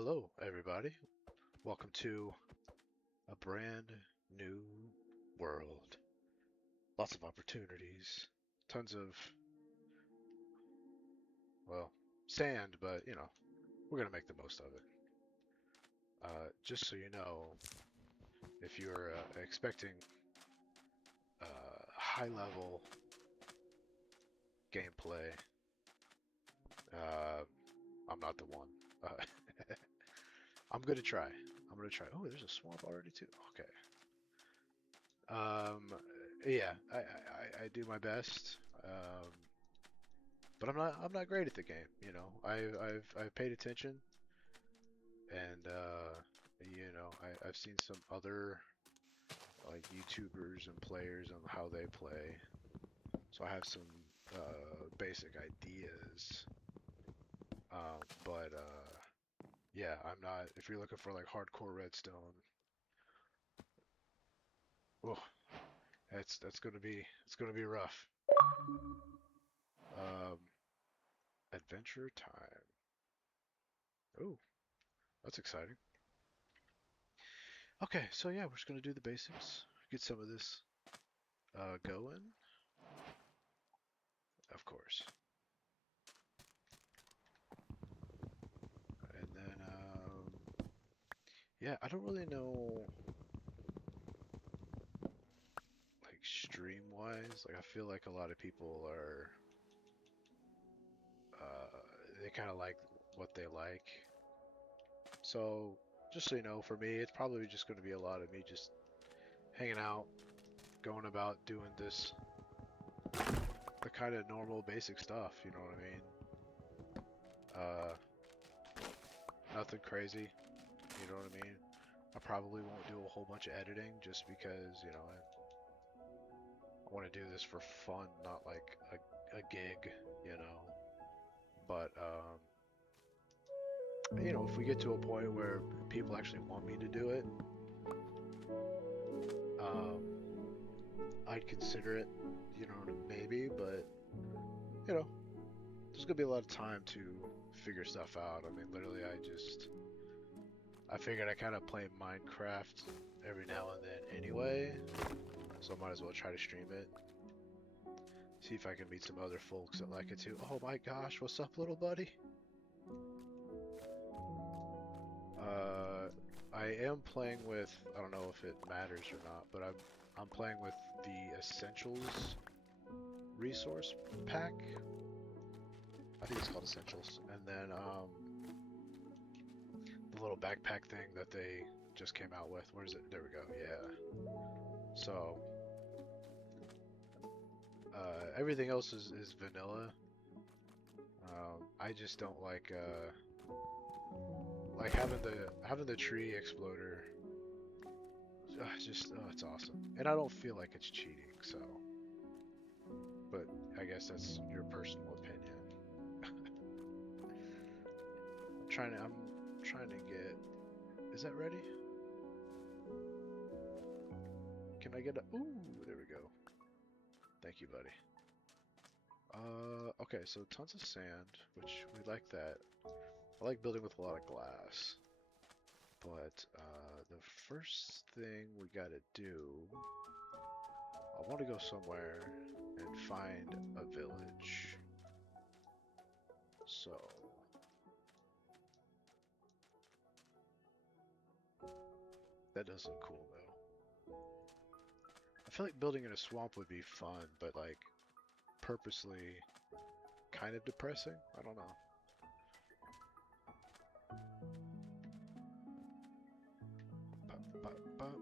Hello, everybody. Welcome to a brand new world. Lots of opportunities, tons of, well, sand, but we're going to make the most of it. Just so you know, if you're expecting high level gameplay, uh, I'm not the one. Uh, I'm going to try. I'm going to try. Oh, there's a swamp already, too. Okay. Um, yeah, I do my best. But I'm not great at the game. I've paid attention, and I've seen some other like YouTubers and players and how they play, so I have some basic ideas. But yeah, I'm not. If you're looking for like hardcore redstone, oh, that's gonna be rough. Um, Adventure time. Oh, that's exciting. Okay, so yeah, we're just gonna do the basics. Get some of this going, of course. And then, yeah, I don't really know, like, stream wise. Like, I feel like a lot of people are, they kind of like what they like. So, just so you know, for me, it's probably just going to be a lot of me just hanging out, going about doing the kind of normal, basic stuff, you know what I mean? Nothing crazy, you know what I mean? I probably won't do a whole bunch of editing just because, I want to do this for fun, not like a gig, you know. But if we get to a point where people actually want me to do it, um, I'd consider it, maybe. But you know, there's gonna be a lot of time to figure stuff out. I mean, literally, I figured I kind of play Minecraft every now and then anyway, so I might as well try to stream it. See if I can meet some other folks that like it too. Oh my gosh, what's up, little buddy? Uh, I am playing with, I don't know if it matters or not, but I'm playing with the Essentials resource pack. I think it's called Essentials. And then the little backpack thing that they just came out with. Where is it? There we go. Yeah. So everything else is vanilla. I just don't like having the tree exploder. It's awesome, and I don't feel like it's cheating. So, but I guess that's your personal opinion. I'm trying to get. Is that ready? Can I get a? Ooh, there we go. Thank you, buddy. Okay, so tons of sand, which we like that. I like building with a lot of glass. But the first thing we gotta do, I want to go somewhere and find a village. So that does look cool though. I feel like building in a swamp would be fun, but like purposely kind of depressing. I don't know. Pop, pop, pop.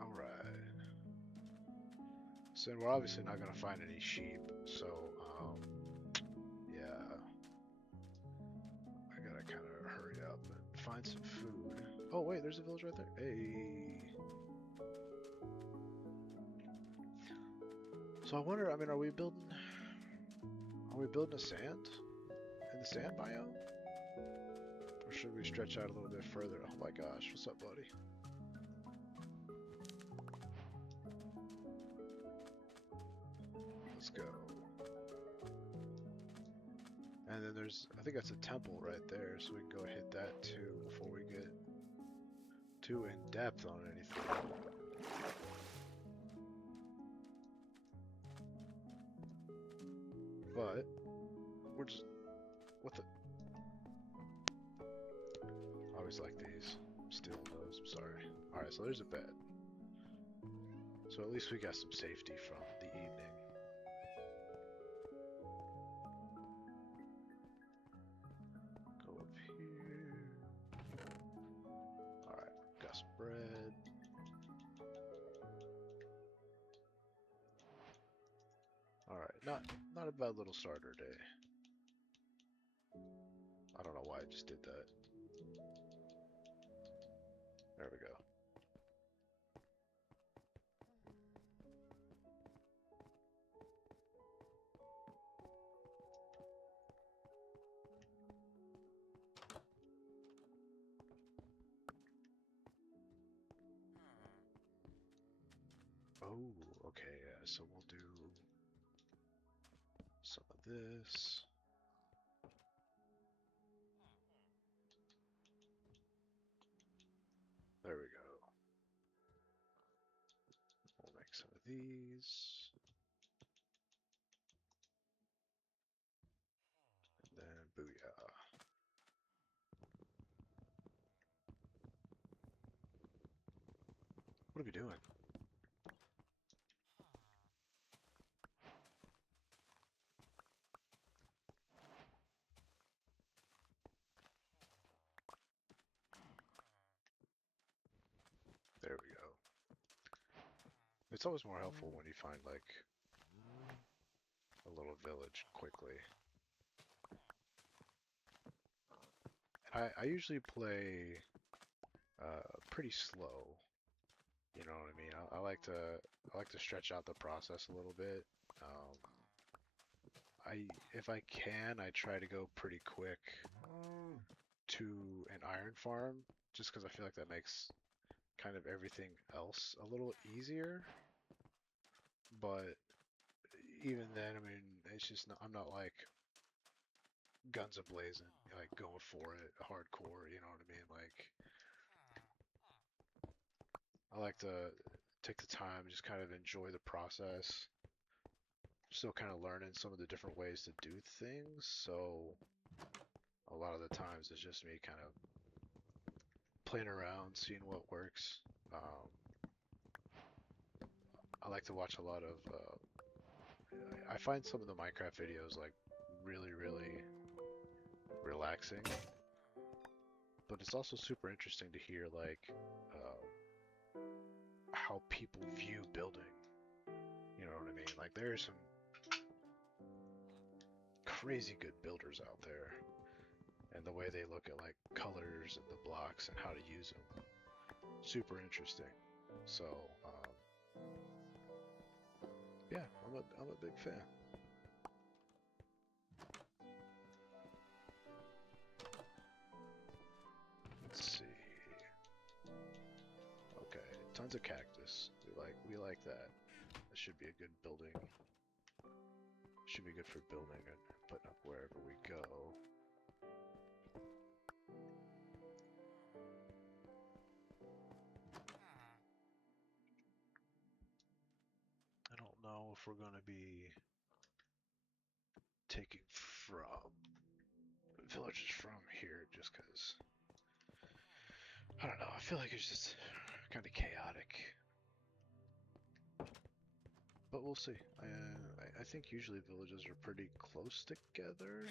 All right. So we're obviously not gonna find any sheep. So yeah, I gotta kind of hurry up and find some food. Oh wait, there's a village right there. Hey. So I wonder. I mean, are we building a sand in the sand biome, or should we stretch out a little bit further? Oh my gosh, what's up, buddy? Let's go. And then there's, I think that's a temple right there, so we can go hit that too before we get too in depth on anything. But we're just, what the? I always like these. I'm stealing those, I'm sorry. Alright, so there's a bed. So at least we got some safety from the evening. Go up here. Alright, got some bread. Alright, not a bad little starter day. I don't know why I just did that. There we go. Oh, okay, yeah, so we'll do some of this. There we go. We'll make some of these. And then booyah. What are we doing? There we go. It's always more helpful when you find like a little village quickly. I usually play pretty slow. You know what I mean? I like to stretch out the process a little bit. If I can, I try to go pretty quick to an iron farm, just because I feel like that makes kind of everything else a little easier. But even then, I mean, it's just not, I'm not like guns a-blazing, like going for it hardcore, you know what I mean? Like, I like to take the time, just kind of enjoy the process. Still kind of learning some of the different ways to do things, so a lot of the times it's just me kind of playing around, seeing what works. I like to watch a lot of. I find some of the Minecraft videos like really, really relaxing, but it's also super interesting to hear like how people view building. You know what I mean? Like there are some crazy good builders out there, and the way they look at like colors and the blocks and how to use them, super interesting. So yeah, I'm a big fan. Let's see. Okay, tons of cactus. We like that. That should be a good building. Should be good for building and putting up wherever we go. I don't know if we're gonna be taking from villagers from here just because I don't know. I feel like it's just kind of chaotic. But we'll see. I think usually villages are pretty close together.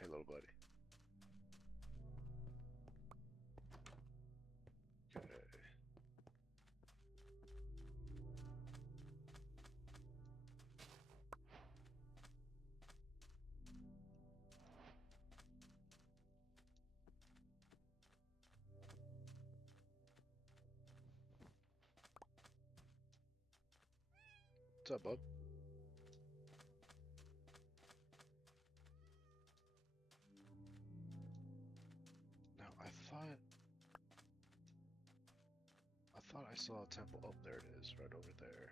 Hey, little buddy. Okay. What's up, bud? Now, I thought I saw a temple. Oh, there it is, right over there.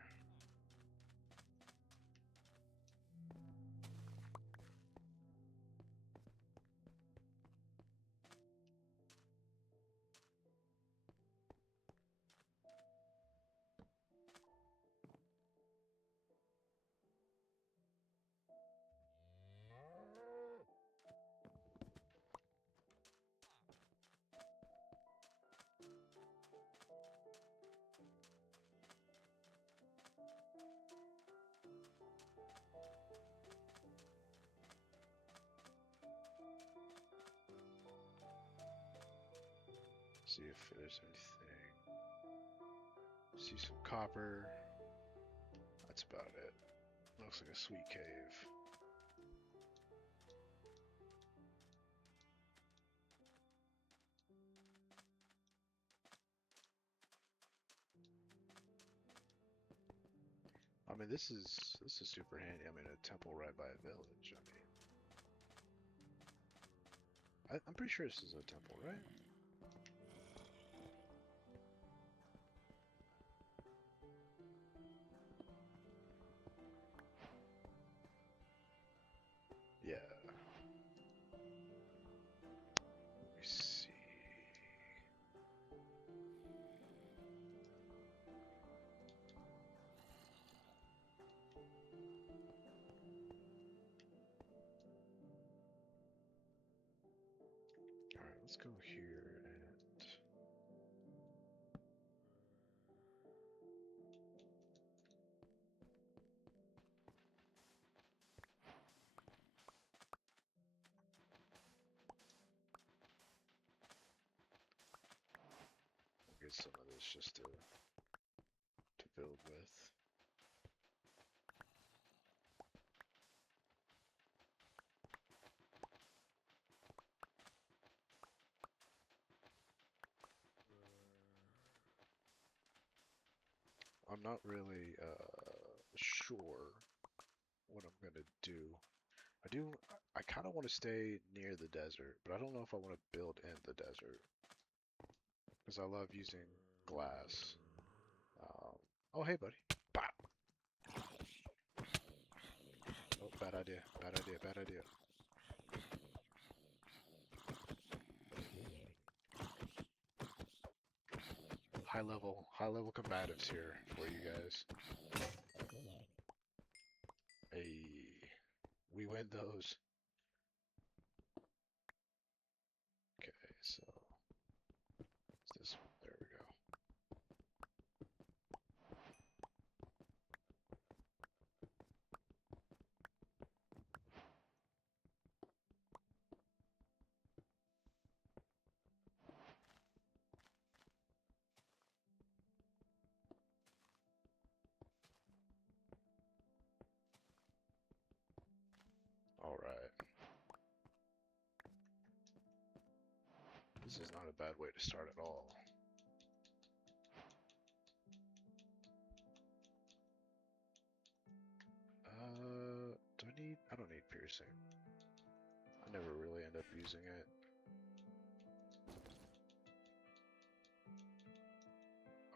see if there's anything. See some copper. That's about it. Looks like a sweet cave. I mean, this is super handy. I mean, a temple right by a village. I mean, I'm pretty sure this is a temple, right? Yeah. Let me see. All right, let's go here and. Get some of this just to build with. I'm not really sure what I'm gonna do. I kind of want to stay near the desert, but I don't know if I want to build in the desert because I love using glass. Oh, hey, buddy. Bop. Oh, bad idea. Bad idea. Bad idea. High level combatives here for you guys. Hey, we win those. Okay, so it's this one. There we go. All right. This is not a bad way to start at all. Do I need? I don't need piercing. I never really end up using it.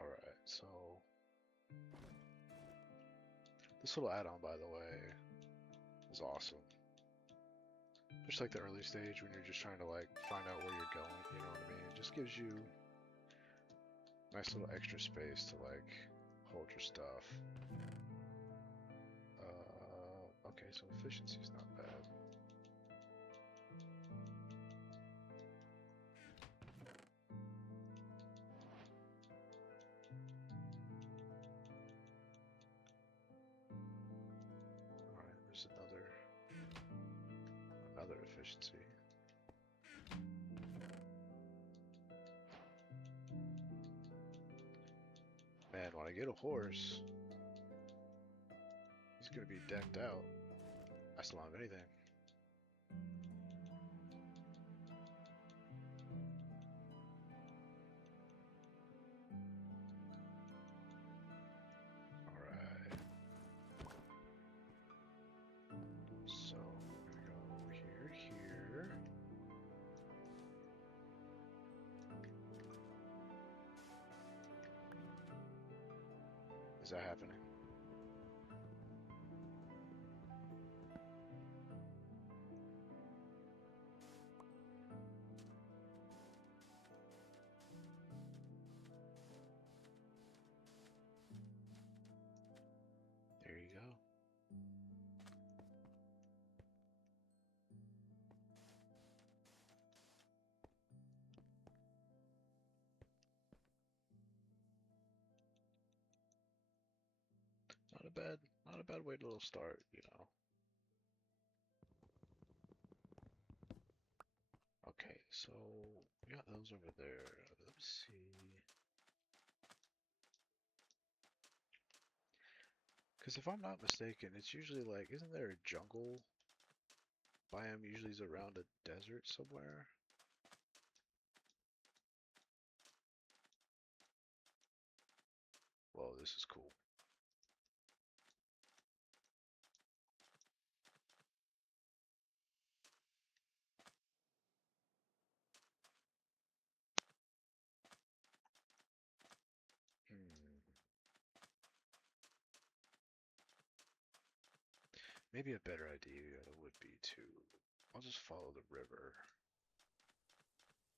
Alright, so this little add-on, by the way, is awesome. Just like the early stage when you're just trying to like find out where you're going, you know what I mean? It just gives you nice little extra space to like hold your stuff. Okay, so efficiency's not bad. Alright, there's another efficiency. Man, when I get a horse, he's gonna be decked out. I still don't have anything. Alright. So we're gonna go here. Is that happening? There you go. Not a bad way to start, you know. Okay, so we got those over there. Let's Because if I'm not mistaken, it's usually like, isn't there a jungle biome usually is around a desert somewhere? Whoa, this is cool. Maybe a better idea would be to, I'll just follow the river.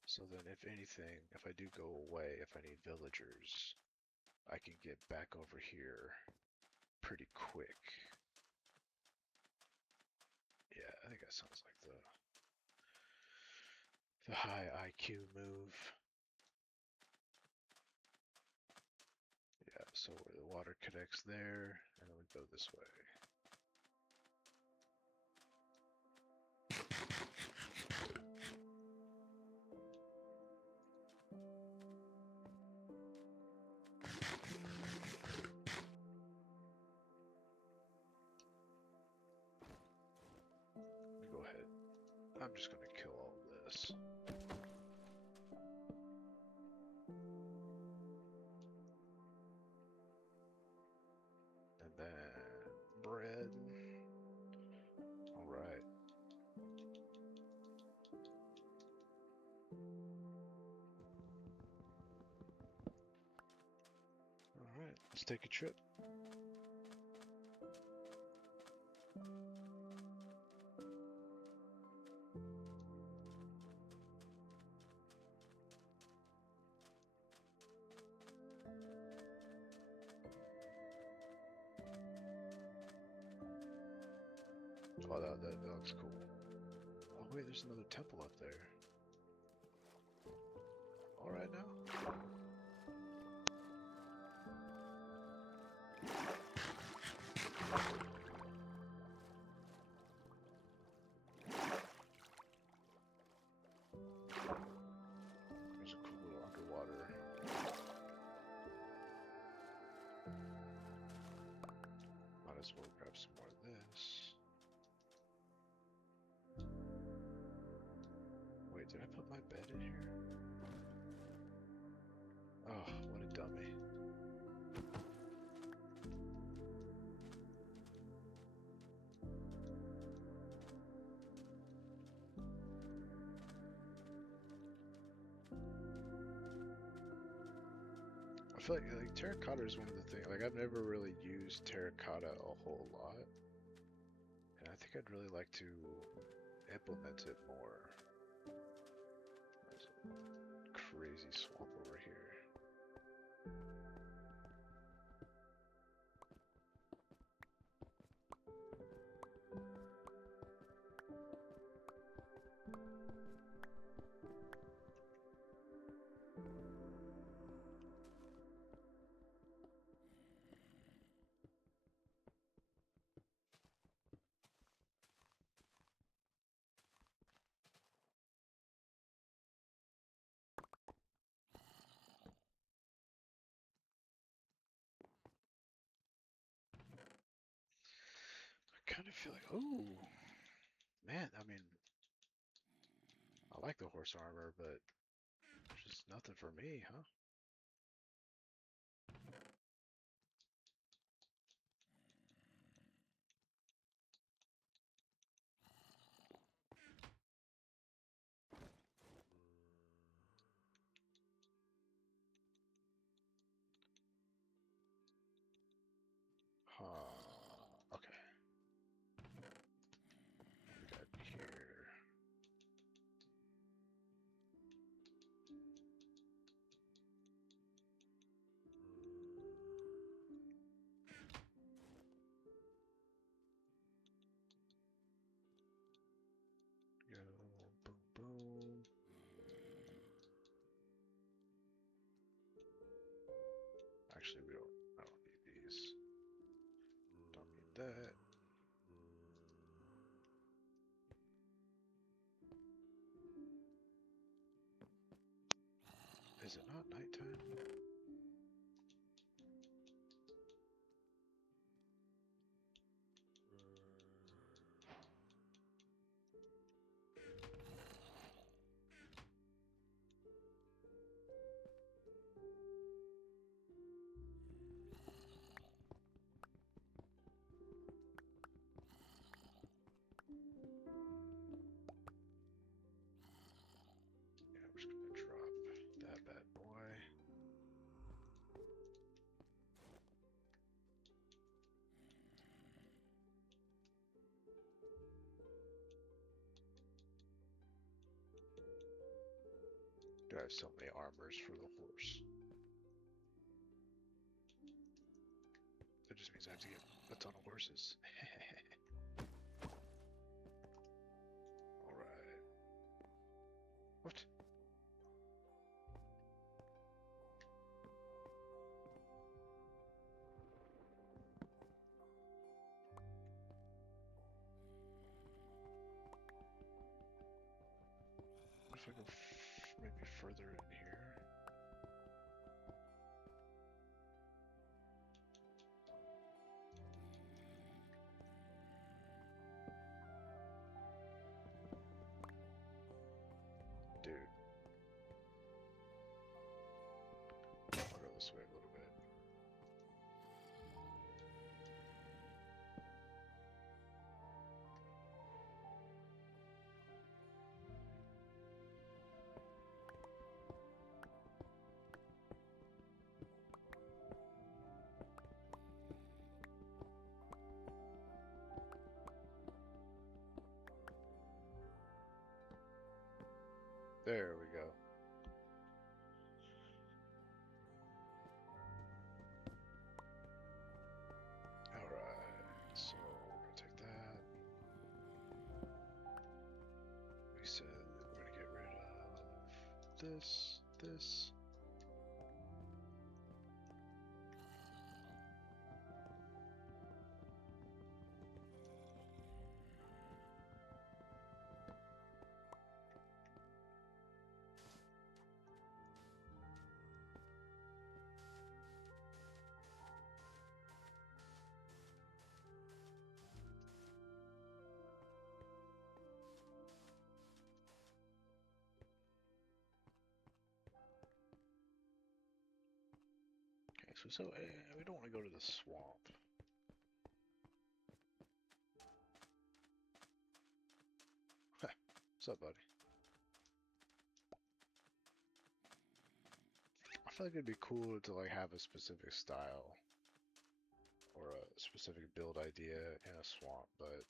So then if anything, if I do go away, if I need villagers, I can get back over here pretty quick. Yeah, I think that sounds like the high IQ move. Yeah, so where the water connects there, and then we go this way. Go ahead. I'm just gonna kill all of this. And then bread. Alright. Alright, let's take a trip. Oh, that looks cool. Oh wait, there's another temple up there. Alright now. There's a cool little underwater. Might as well grab some more of this. Wait, did I put my bed in here? Oh, what a dummy. I feel like terracotta is one of the things, like I've never really used terracotta a whole lot. And I think I'd really like to implement it more. There's a crazy swamp over here. I kind of feel like, oh, man, I mean, I like the horse armor, but just nothing for me, huh? Huh. Okay. What we got here? Go, boom, boom. Actually, I don't need these. Don't need that. Is it not nighttime? have so many armors for the horse. That just means I have to get a ton of horses. Alright. What? What if I go maybe further in here? Dude. I'll go this way a little bit. There we go. Alright, so we're gonna take that. We said we're gonna get rid of this. Okay, so we don't want to go to the swamp. What's up, buddy? I feel like it'd be cool to like have a specific style or a specific build idea in a swamp, but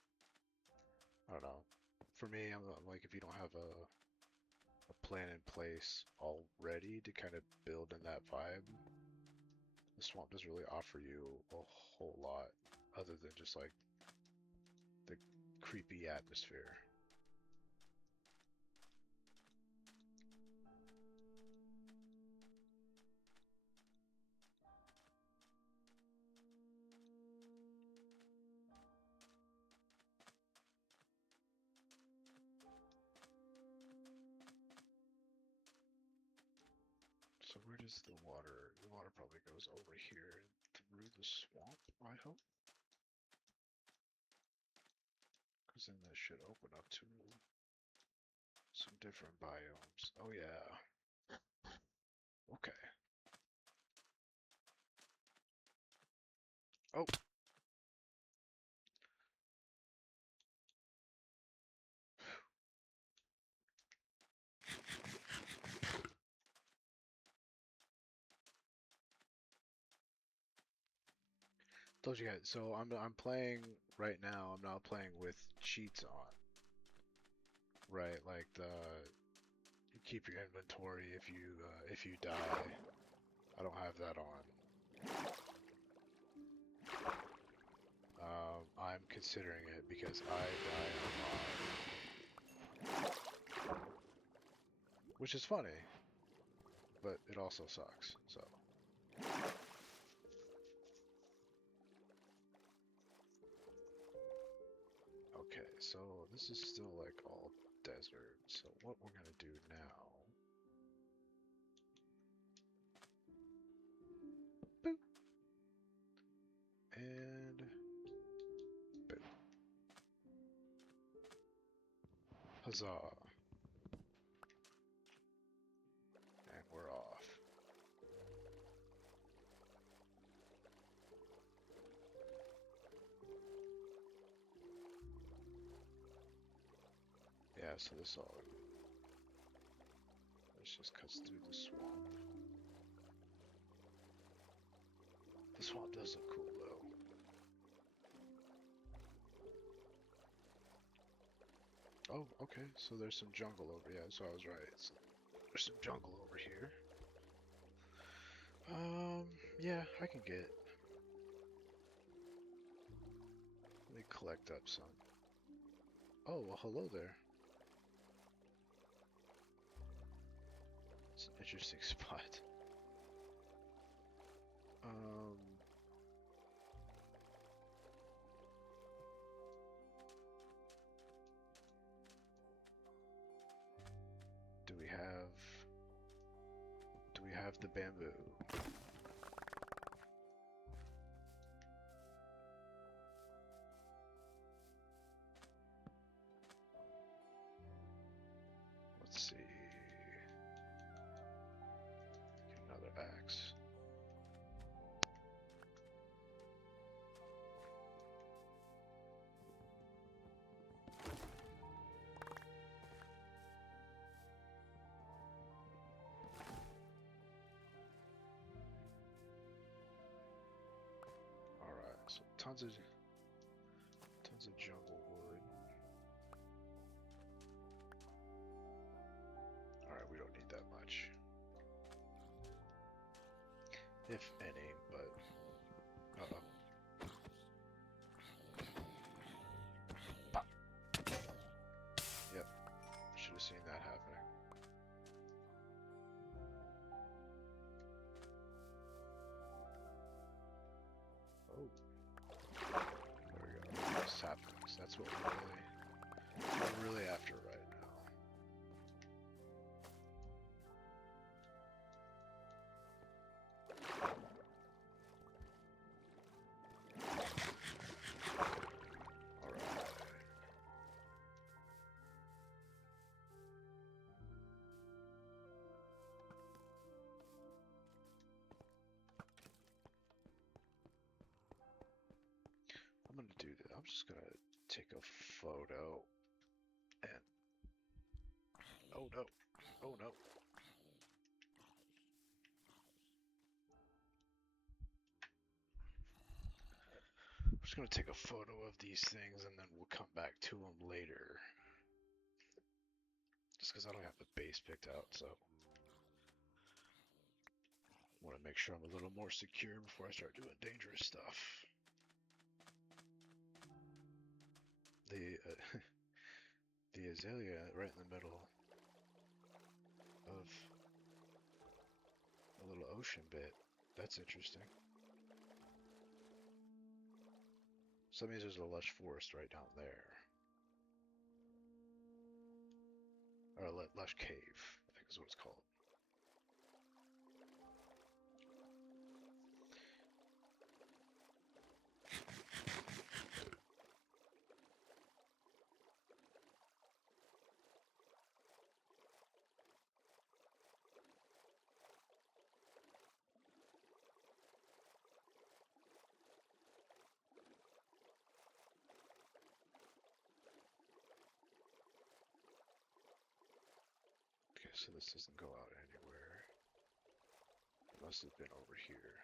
I don't know. For me, I'm like, if you don't have a plan in place already to kind of build in that vibe, the swamp doesn't really offer you a whole lot other than just like the creepy atmosphere. So where does the water? The water probably goes over here through the swamp, I hope. Because then that should open up to some different biomes. Oh yeah. Okay. Oh. Told you guys. So I'm playing right now. I'm not playing with cheats on. Right, like you keep your inventory if you die. I don't have that on. I'm considering it because I die a lot, which is funny, but it also sucks. So. Okay, so this is still like all desert. So what we're gonna do now? Boop. And boop. Huzzah. And we're off. Yeah, so this just cuts through the swamp. The swamp does look cool though. Oh, okay, so there's some jungle over here, so I was right. There's some jungle over here. Yeah, I can get. Let me collect up some. Oh, well, hello there. It's an interesting spot. Um, do we have the bamboo? Let's see. Get another axe. Alright, so tons of jungle wood. Alright, we don't need that much. If any, but uh-oh. Pop. Yep. Should have seen that happening. Oh. There we go. Saplings. That's what we're really after right now. Alright. I'm gonna do that. I'm just gonna take a photo and oh no. Oh no. I'm just gonna take a photo of these things and then we'll come back to them later. Just because I don't have the base picked out, so I want to make sure I'm a little more secure before I start doing dangerous stuff. The the azalea right in the middle of a little ocean bit. That's interesting. So that means there's a lush forest right down there. Or a lush cave, I think is what it's called. Okay, so this doesn't go out anywhere. It must have been over here.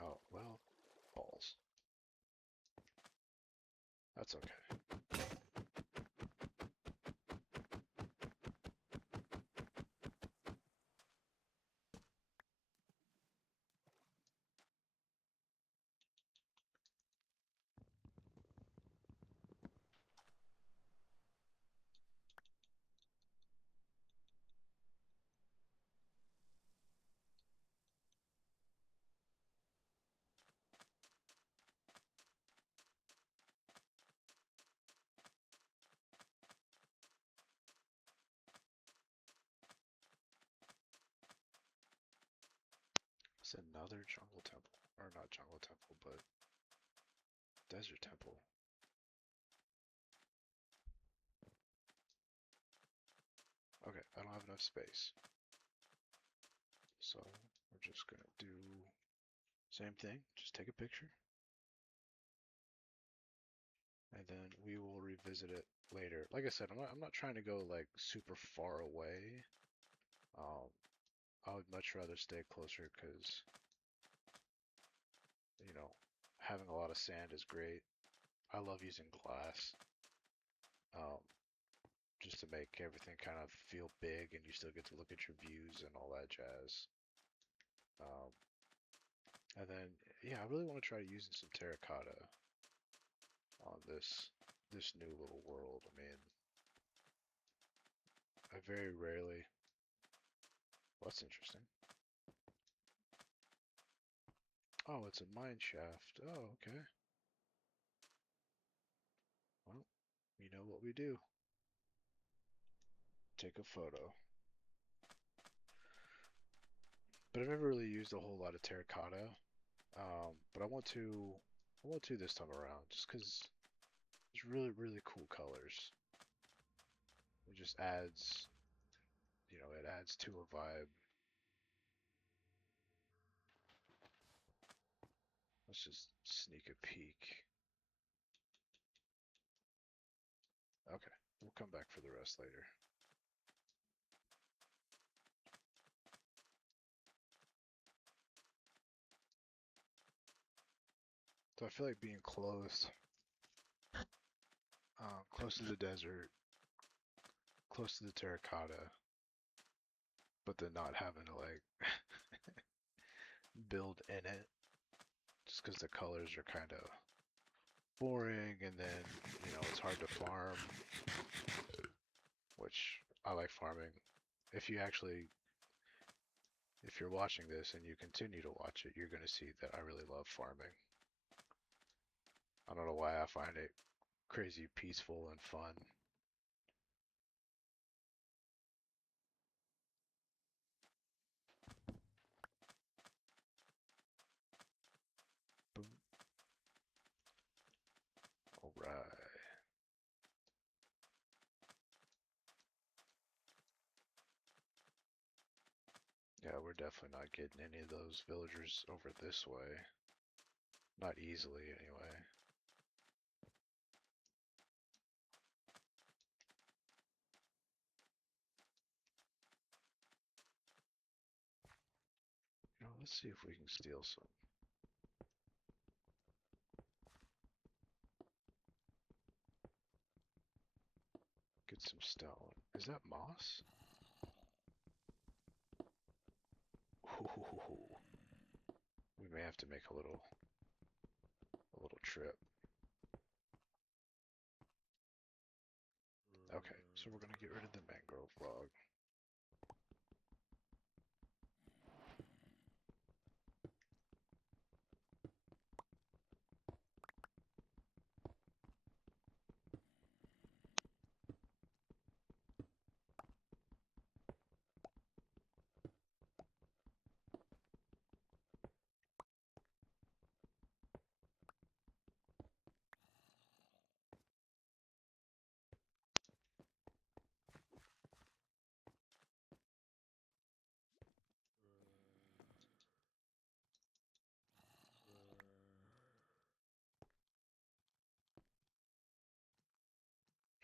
Oh, well, balls. That's okay. It's another jungle temple. Or not jungle temple, but desert temple. Okay, I don't have enough space. So we're just gonna do same thing, just take a picture. and then we will revisit it later. Like I said, I'm not trying to go like super far away. I would much rather stay closer because, you know, having a lot of sand is great. I love using glass, um, just to make everything kind of feel big and you still get to look at your views and all that jazz. Um, and then, yeah, I really want to try using some terracotta on this new little world. I mean, I very rarely. Well, that's interesting. Oh, it's a mine shaft. Oh, okay. Well, you know what we do. Take a photo. But I've never really used a whole lot of terracotta. But I want to this time around, just because it's really, really cool colors. It just adds, it adds to a vibe. Let's just sneak a peek. Okay, we'll come back for the rest later. So I feel like being close to the desert, close to the terracotta, but then not having to like build in it, just because the colors are kind of boring, and then it's hard to farm, which I like farming. If you actually, if you're watching this and you continue to watch it, you're gonna see that I really love farming. I don't know why I find it crazy peaceful and fun. Boom. All right. Yeah, we're definitely not getting any of those villagers over this way. Not easily, anyway. Let's see if we can steal some. Get some stone. Is that moss? Ooh. We may have to make a little trip. Okay, so we're gonna get rid of the mangrove log.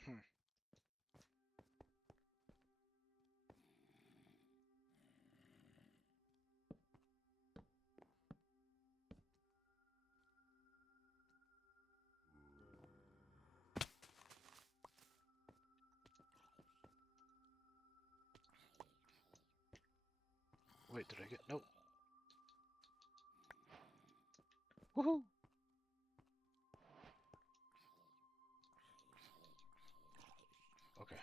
Hmm. Wait, did I get... Nope. Woohoo! Okay.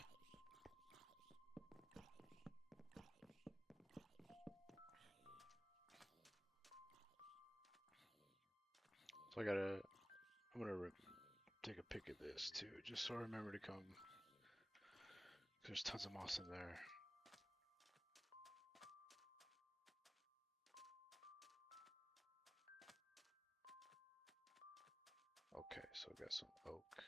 So I'm gonna take a pic of this too, just so I remember to come. There's tons of moss in there. Okay, so I got some oak.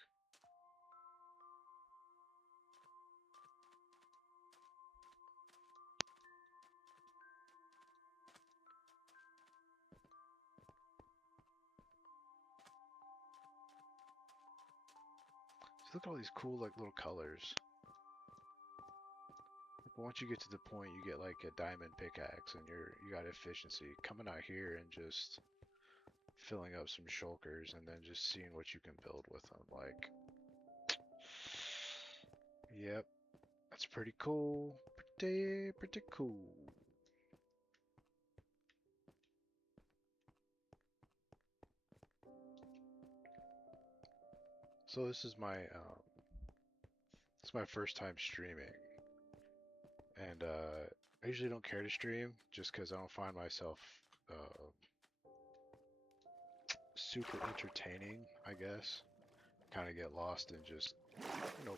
look at all these cool like little colors. Once you get to the point, you get like a diamond pickaxe, and you got efficiency. Coming out here and just filling up some shulkers, and then just seeing what you can build with them. Like, yep, that's pretty cool. Pretty cool. So this is my it's my first time streaming, and I usually don't care to stream just because I don't find myself super entertaining, I guess. Kind of get lost in just,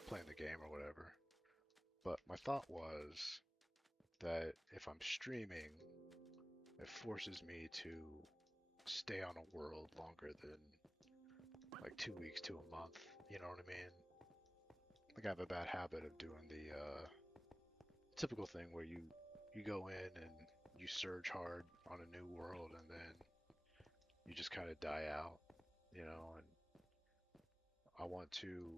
playing the game or whatever. But my thought was that if I'm streaming, it forces me to stay on a world longer than like 2 weeks to a month. You know what I mean? Like I have a bad habit of doing the typical thing where you go in and you surge hard on a new world and then you just kind of die out, and I want to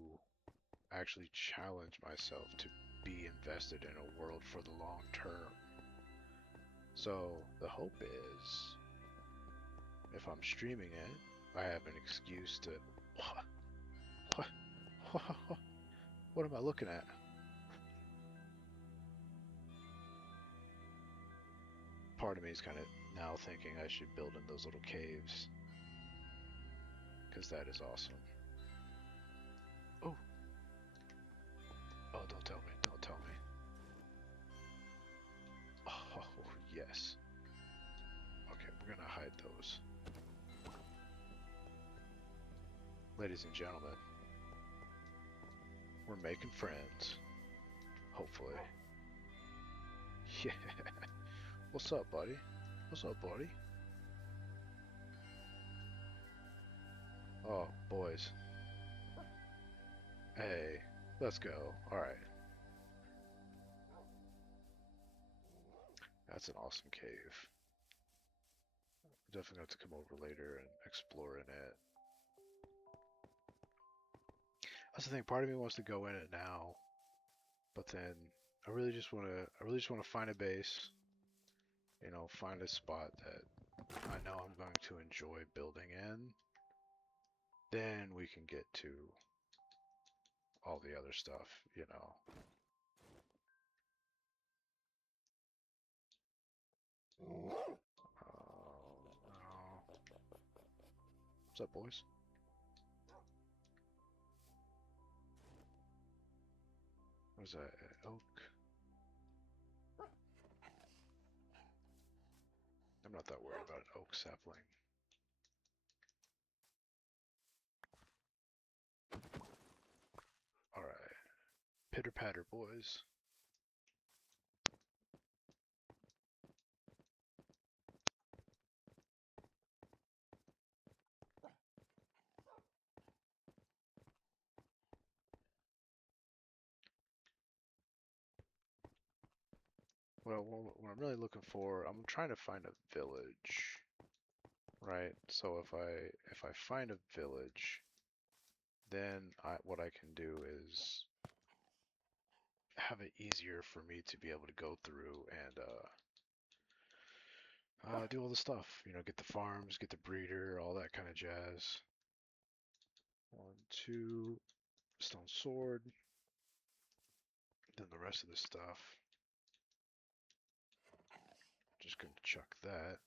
actually challenge myself to be invested in a world for the long term. So the hope is, if I'm streaming it, I have an excuse to. What am I looking at? Part of me is kind of now thinking I should build in those little caves, because that is awesome. Oh. Oh, don't tell me. Don't tell me. Oh, yes. Okay, we're gonna hide those. Ladies and gentlemen, we're making friends. Hopefully. Yeah. What's up, buddy? What's up, buddy? Oh, boys. Hey, let's go. Alright. That's an awesome cave. Definitely have to come over later and explore in it. That's the thing. Part of me wants to go in it now, but then I really just want to find a base. Find a spot that I know I'm going to enjoy building in. Then we can get to all the other stuff. What's up, boys? What is that? Oak? I'm not that worried about an oak sapling. Alright. Pitter patter, boys. Well, what I'm really looking for, I'm trying to find a village, right? So if I find a village, then what I can do is have it easier for me to be able to go through and do all the stuff. Get the farms, get the breeder, all that kind of jazz. 1, 2, stone sword. Then the rest of the stuff. Just gonna chuck that.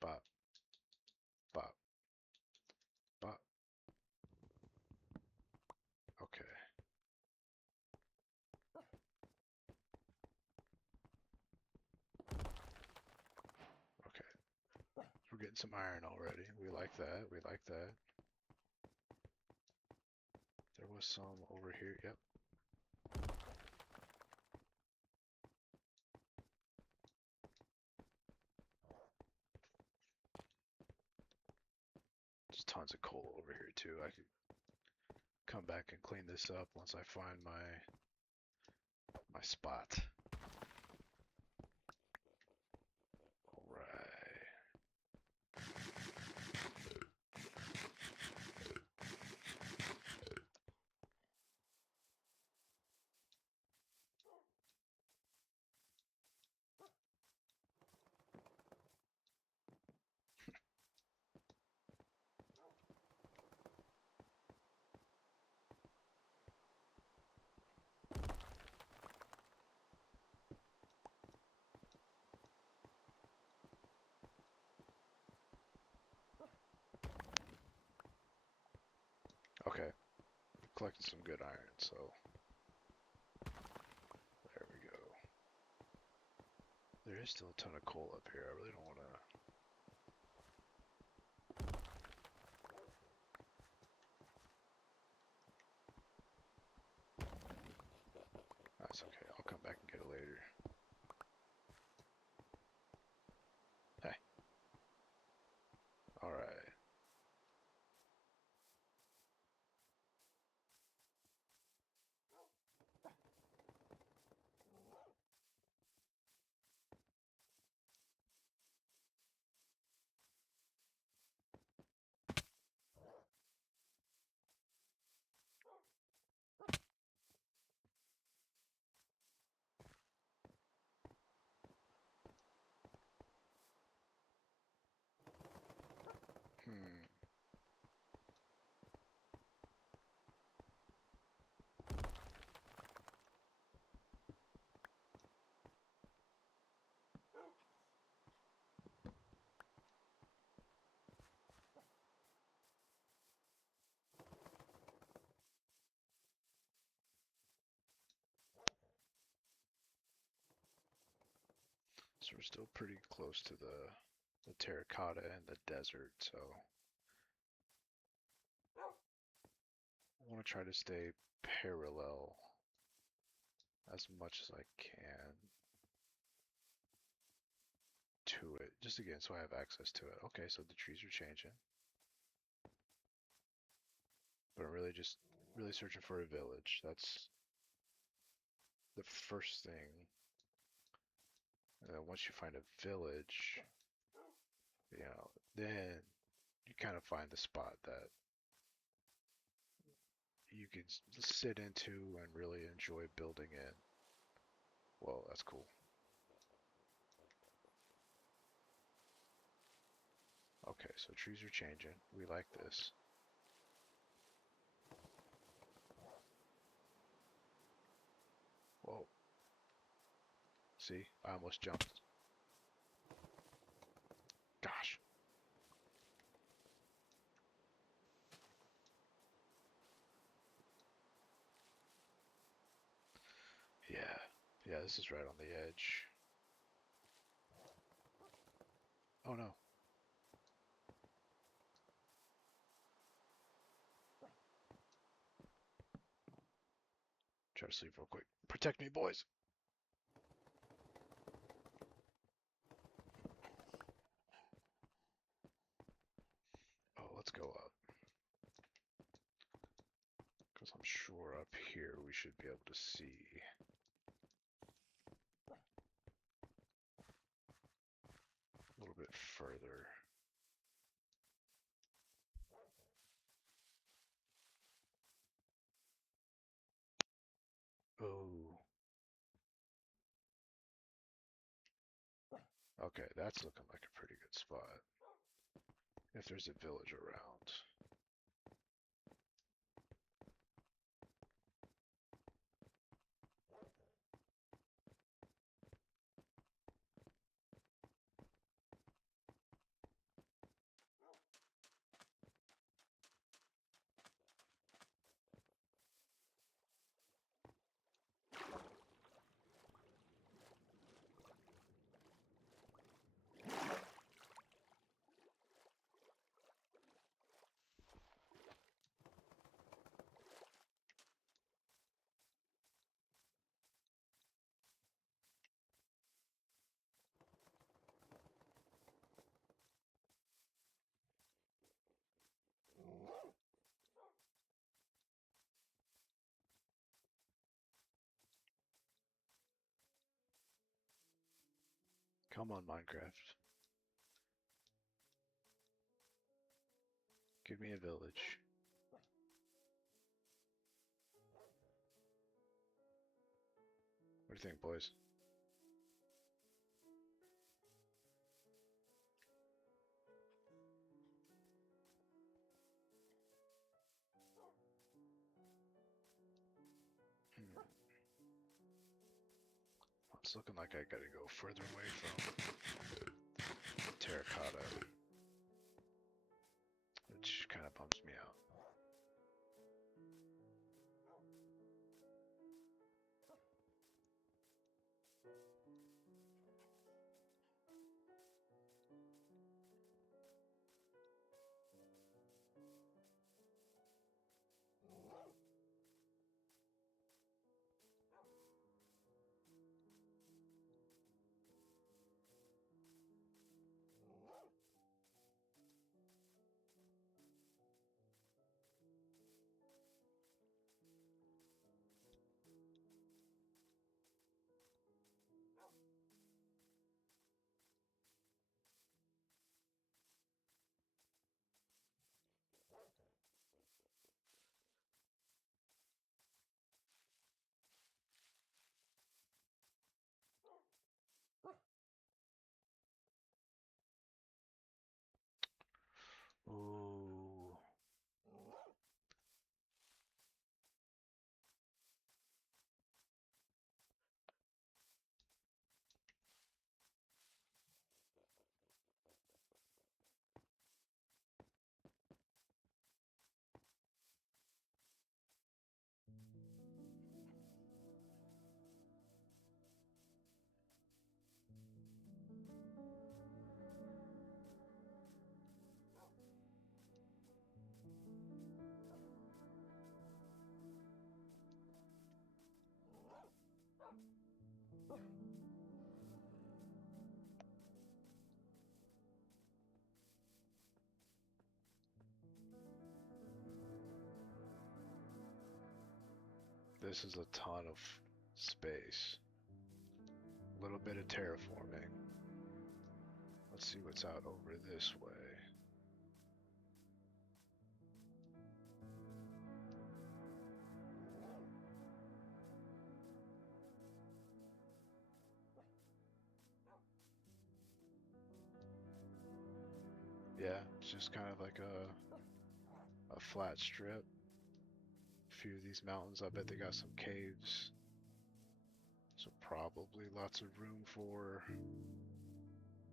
Bop. Bop. Bop. Okay. Okay. We're getting some iron already. We like that. We like that. There was some over here. Yep. There's tons of coal over here too. I could come back and clean this up once I find my spot. Alright. collected some good iron, so there we go. There is still a ton of coal up here. I really don't want to. That's okay. I'll come back and get it later. Hey. All right. Hmm. So we're still pretty close to the terracotta and the desert, so I want to try to stay parallel as much as I can to it, just again so I have access to it. Okay, so the trees are changing, but I'm really searching for a village. That's the first thing. And then once you find a village, then you kind of find the spot that you can sit into and really enjoy building in. Well, that's cool. Okay, so trees are changing. We like this. Whoa. See, I almost jumped. Gosh. Yeah, this is right on the edge. Oh no. Try to sleep real quick. Protect me, boys. Oh, let's go up. Because I'm sure up here we should be able to see. A little bit further. Oh. Okay, that's looking like a pretty good spot. If there's a village around. Come on, Minecraft. Give me a village. What do you think, boys? It's looking like I gotta go further away from terracotta, which kind of bums me out. This is a ton of space. A little bit of terraforming. Let's see what's out over this way. Yeah, it's just kind of like a flat strip. A few of these mountains, I bet they got some caves. So probably lots of room for...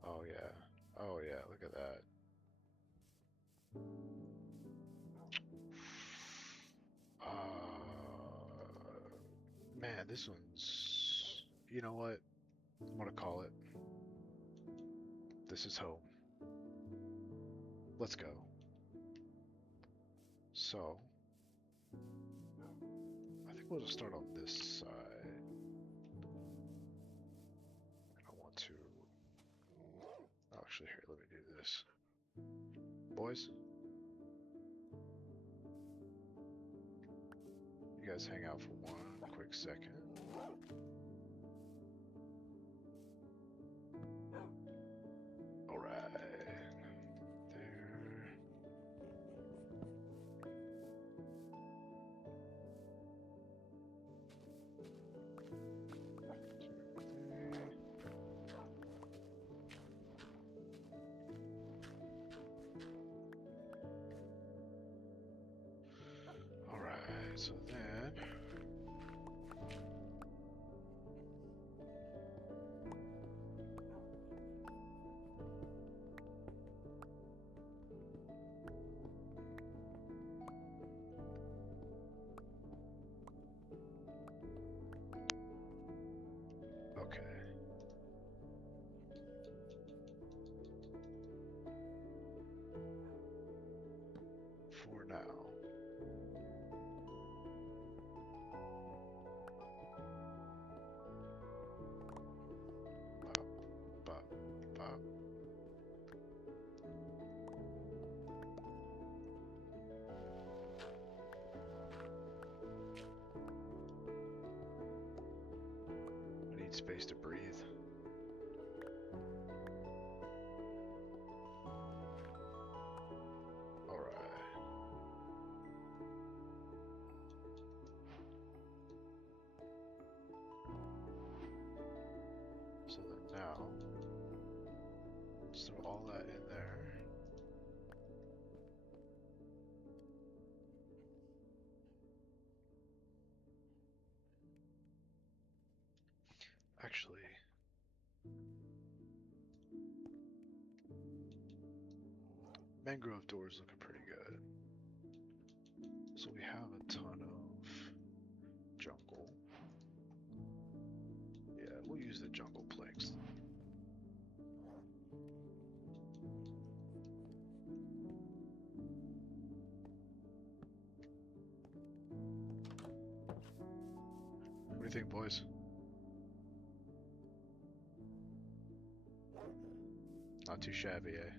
Oh yeah. Oh yeah, look at that. Man, this one's... You know what? I'm gonna call it. This is home. Let's go. So... I think we'll just start on this side. And I want to... Oh, actually, here, let me do this. Boys? You guys hang out for one quick second. Alright. There. Alright, so then... Okay. For now. Bop, bop, bop. I need space to breathe. Alright. So then now, let's throw all that in there. Actually, mangrove doors looking pretty good. So we have a ton of jungle. Yeah, we'll use the jungle planks. What do you think, boys? Not too shabby, eh?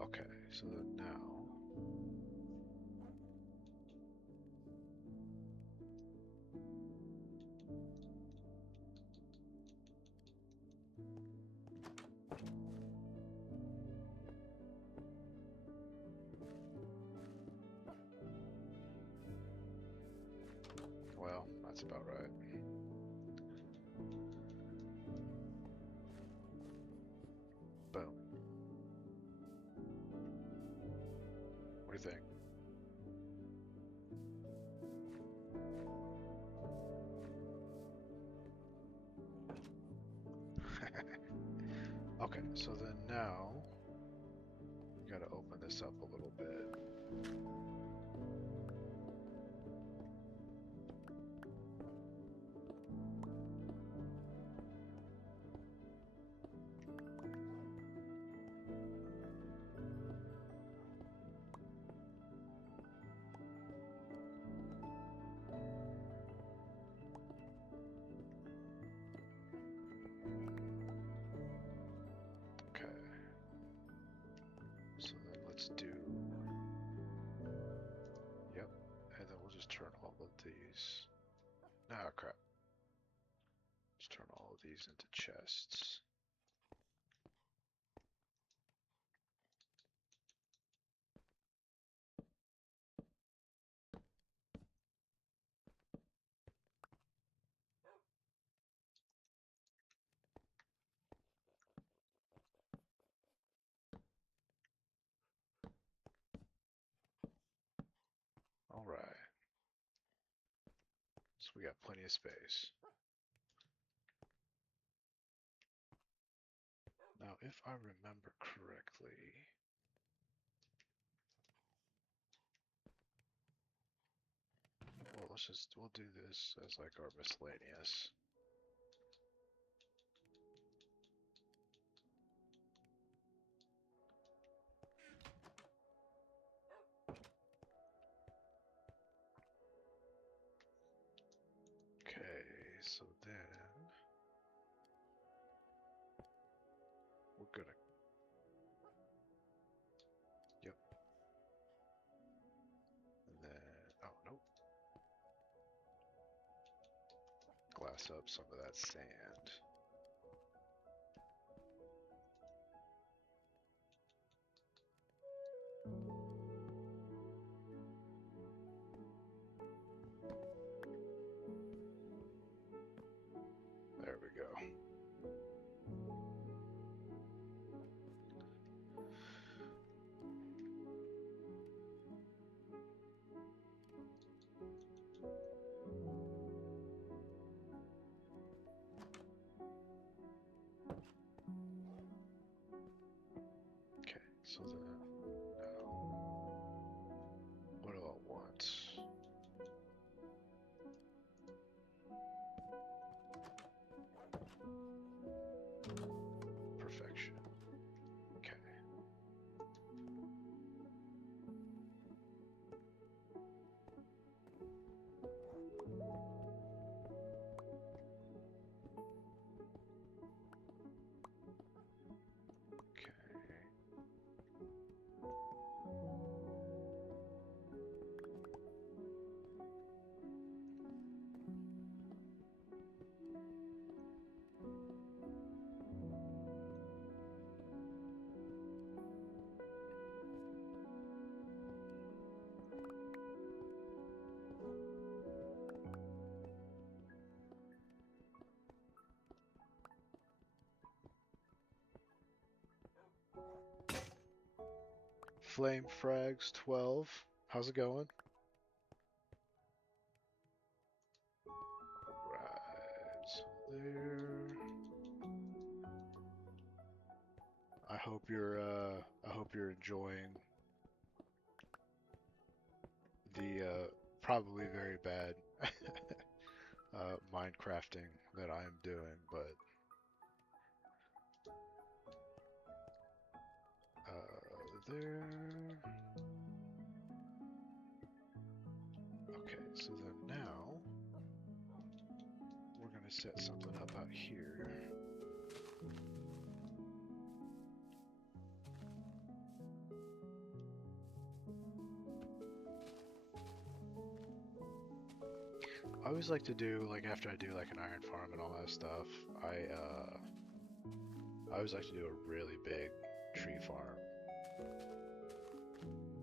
Okay, so then now... Well, that's about right. Boom. What do you think? Okay, so then now we gotta open this up a little bit. let's do. Yep, and then we'll just turn all of these. Ah, crap. Let's turn all of these into chests. All right. So we got plenty of space. Now, if I remember correctly, well, we'll do this as like our miscellaneous. Okay, so then we're gonna. Yep. And then, oh nope. Glass up some of that sand. There we go. Okay, so then now, what do I want? Perfection. Okay. Flame Frags 12. How's it going? Right, so there. I hope you're enjoying the probably very bad Minecrafting that I am doing, but there. Okay, so then now we're gonna set something up out here. I always like to do, like, after I do like an iron farm and all that stuff, I always like to do a really big tree farm.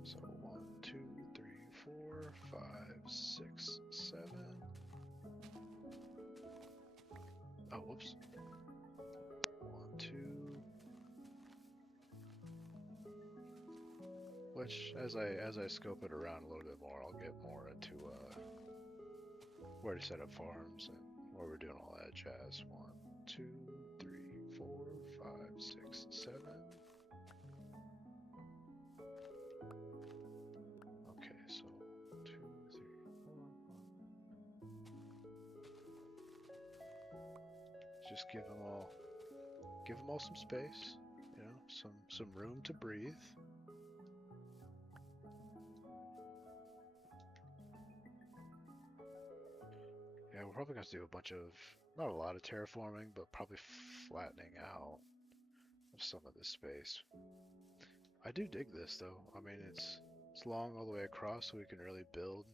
So 1, 2, 3, 4, 5, 6, 7. Oh, whoops. 1, 2. Which, as I scope it around a little bit more, I'll get more into where to set up farms and where we're doing all that jazz. 1, 2, 3, 4, 5, 6, 7. Okay, so 2, 3, 4. Just give them all some space, you know, some room to breathe. Yeah, we're probably going to do a bunch of, not a lot of terraforming, but probably flattening out of some of this space. I do dig this though. I mean, it's long all the way across, so we can really build.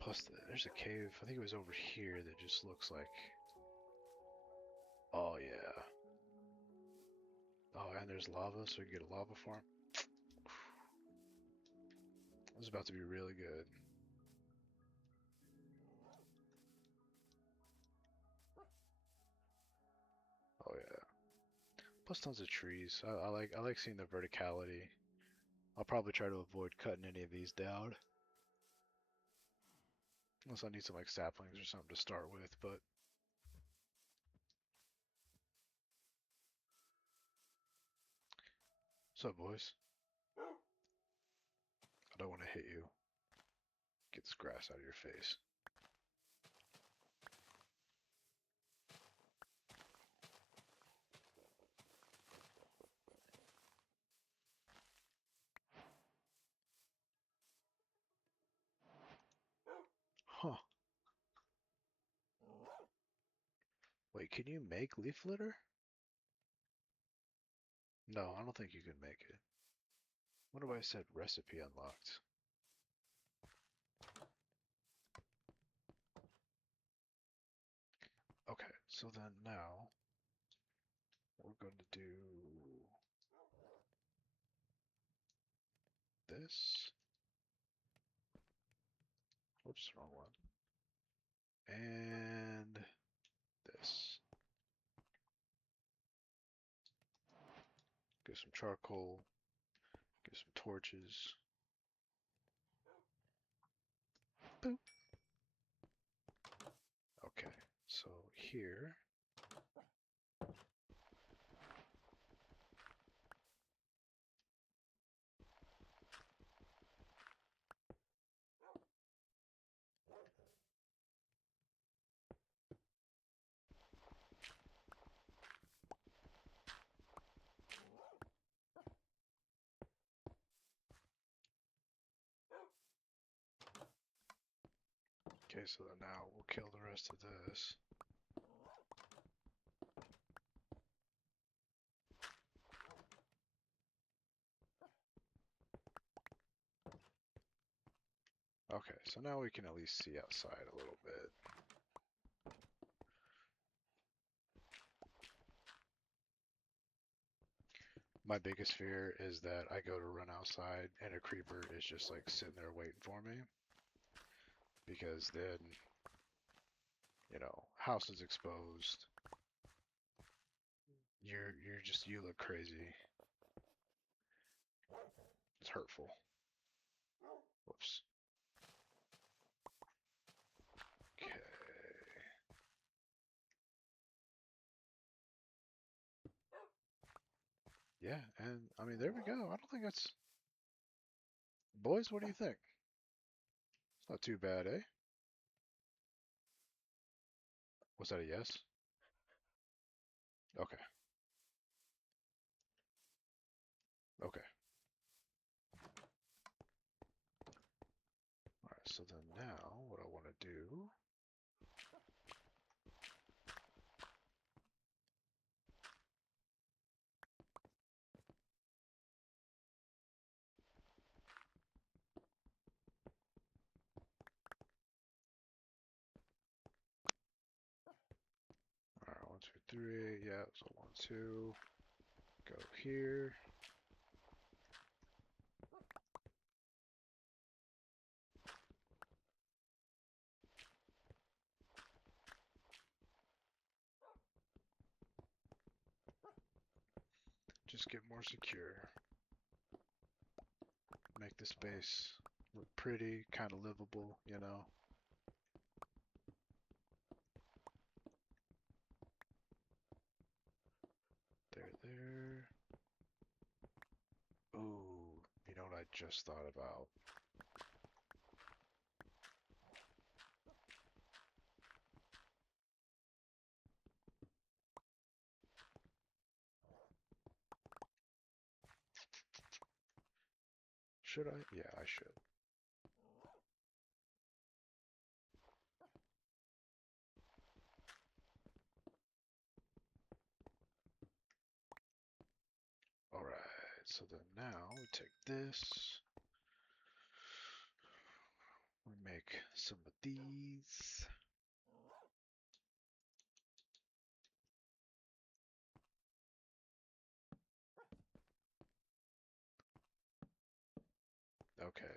Plus, there's a cave. I think it was over here that just looks like. Oh yeah. Oh, and there's lava, so we can get a lava farm. This is about to be really good. Oh yeah. Plus tons of trees. I like seeing the verticality. I'll probably try to avoid cutting any of these down. Unless I need some like saplings or something to start with, but what's up, boys? I don't want to hit you. Get this grass out of your face. Huh. Wait, can you make leaf litter? No, I don't think you can make it. What if I said recipe unlocked? Okay, so then now we're going to do this. Whoops, wrong one. And this. Get some charcoal. Get some torches. Boop. Okay, so here. Okay, so then now we'll kill the rest of this. Okay, so now we can at least see outside a little bit. My biggest fear is that I go to run outside and a creeper is just like sitting there waiting for me. Because then, you know, house is exposed. You look crazy. It's hurtful. Whoops. Okay. Yeah, and I mean there we go. I don't think that's boys, what do you think? It's not too bad, eh? Was that a yes? Okay. Okay. Alright, so then now what I want to do. Alright, 1, 2, 3. Yeah, so 1, 2. Go here. Just get more secure. Make the space look pretty, kind of livable, you know. There. Ooh, you know what I just thought about? Should I? Yeah, I should. so then now we take this. We make some of these. Okay,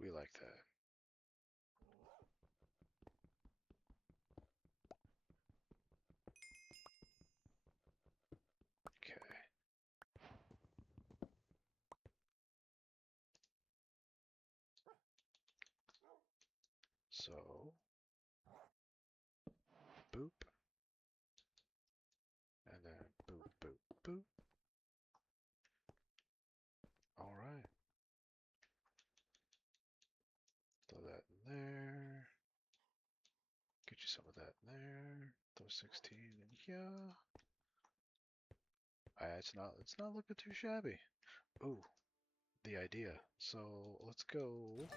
we like that. Okay. So, boop. And then boop, boop, boop. Alright. Throw that in there. Get you some of that in there. Throw 16 in here. It's not looking too shabby. Ooh, the idea. So let's go.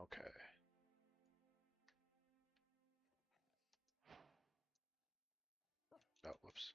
Okay. Oh, whoops.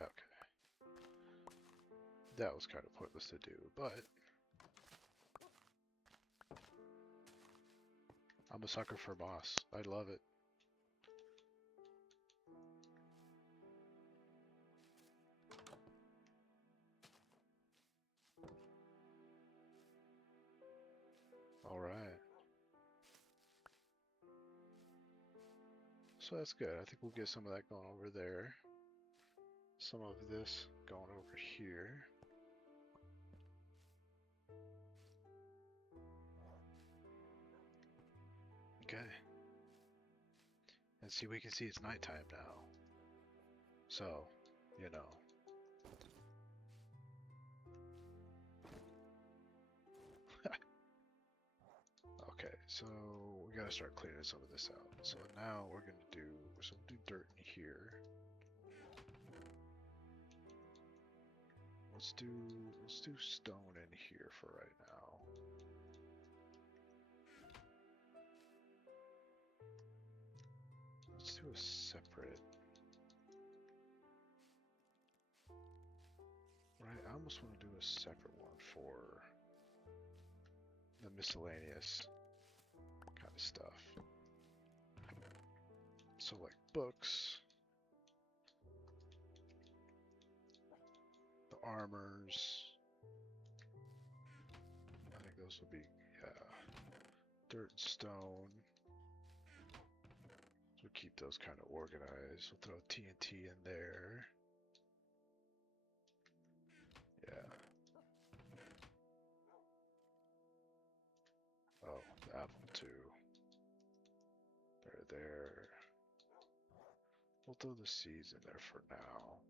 Okay. That was kind of pointless to do, but I'm a sucker for moss. I love it. Alright. So that's good. I think we'll get some of that going over there. Some of this going over here. Okay. And see, we can see it's nighttime now. So, you know. Okay, so we gotta start cleaning some of this out. So now we're gonna do dirt in here. Let's do stone in here for right now. Let's do a separate. Right, I almost want to do a separate one for the miscellaneous kind of stuff. So like books, the armors. I think those will be, yeah, dirt and stone. So we'll keep those kind of organized. We'll throw TNT in there. Yeah. Oh, the apple too. There. We'll throw the seeds in there for now.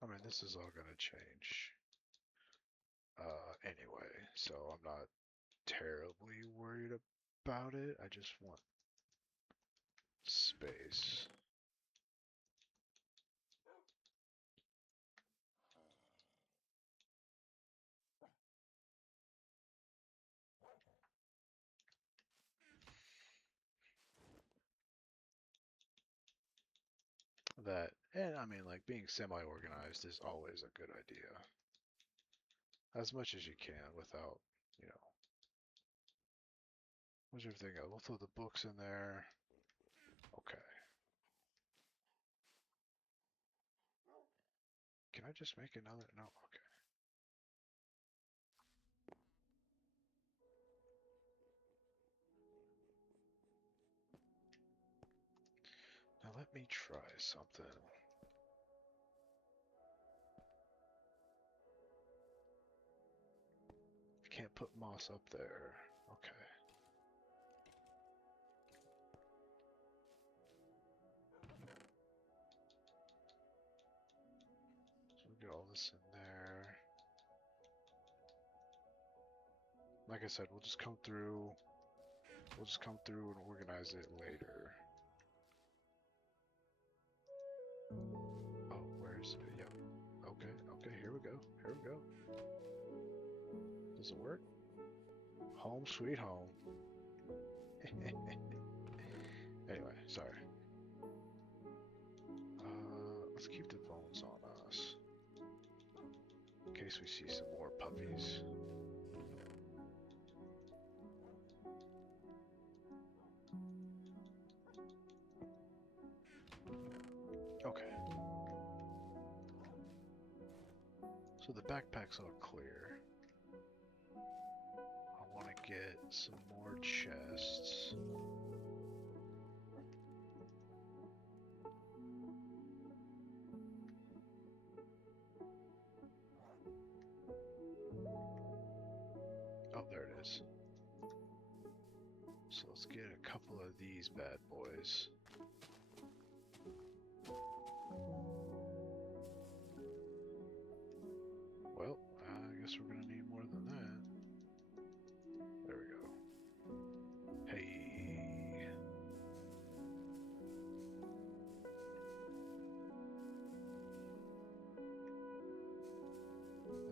I mean, this is all gonna change anyway, so I'm not terribly worried about it. I just want space. That, and I mean, like, being semi-organized is always a good idea. As much as you can without, you know, Where's everything else? We'll throw the books in there. Okay. Can I just make another? No, okay. Now let me try something. Can't put moss up there. Okay. So we'll get all this in there. Like I said, we'll just come through. We'll just come through and organize it later. Oh, where's it? Yep. Okay, okay, here we go. Here we go. Does it work? Home sweet home. Anyway, sorry. Let's keep the bones on us. In case we see some more puppies. Okay. So the backpack's all clear. I want to get some more chests. Oh, there it is. So let's get a couple of these bad boys. Well, I guess we're gonna need more than that. There we go. Hey.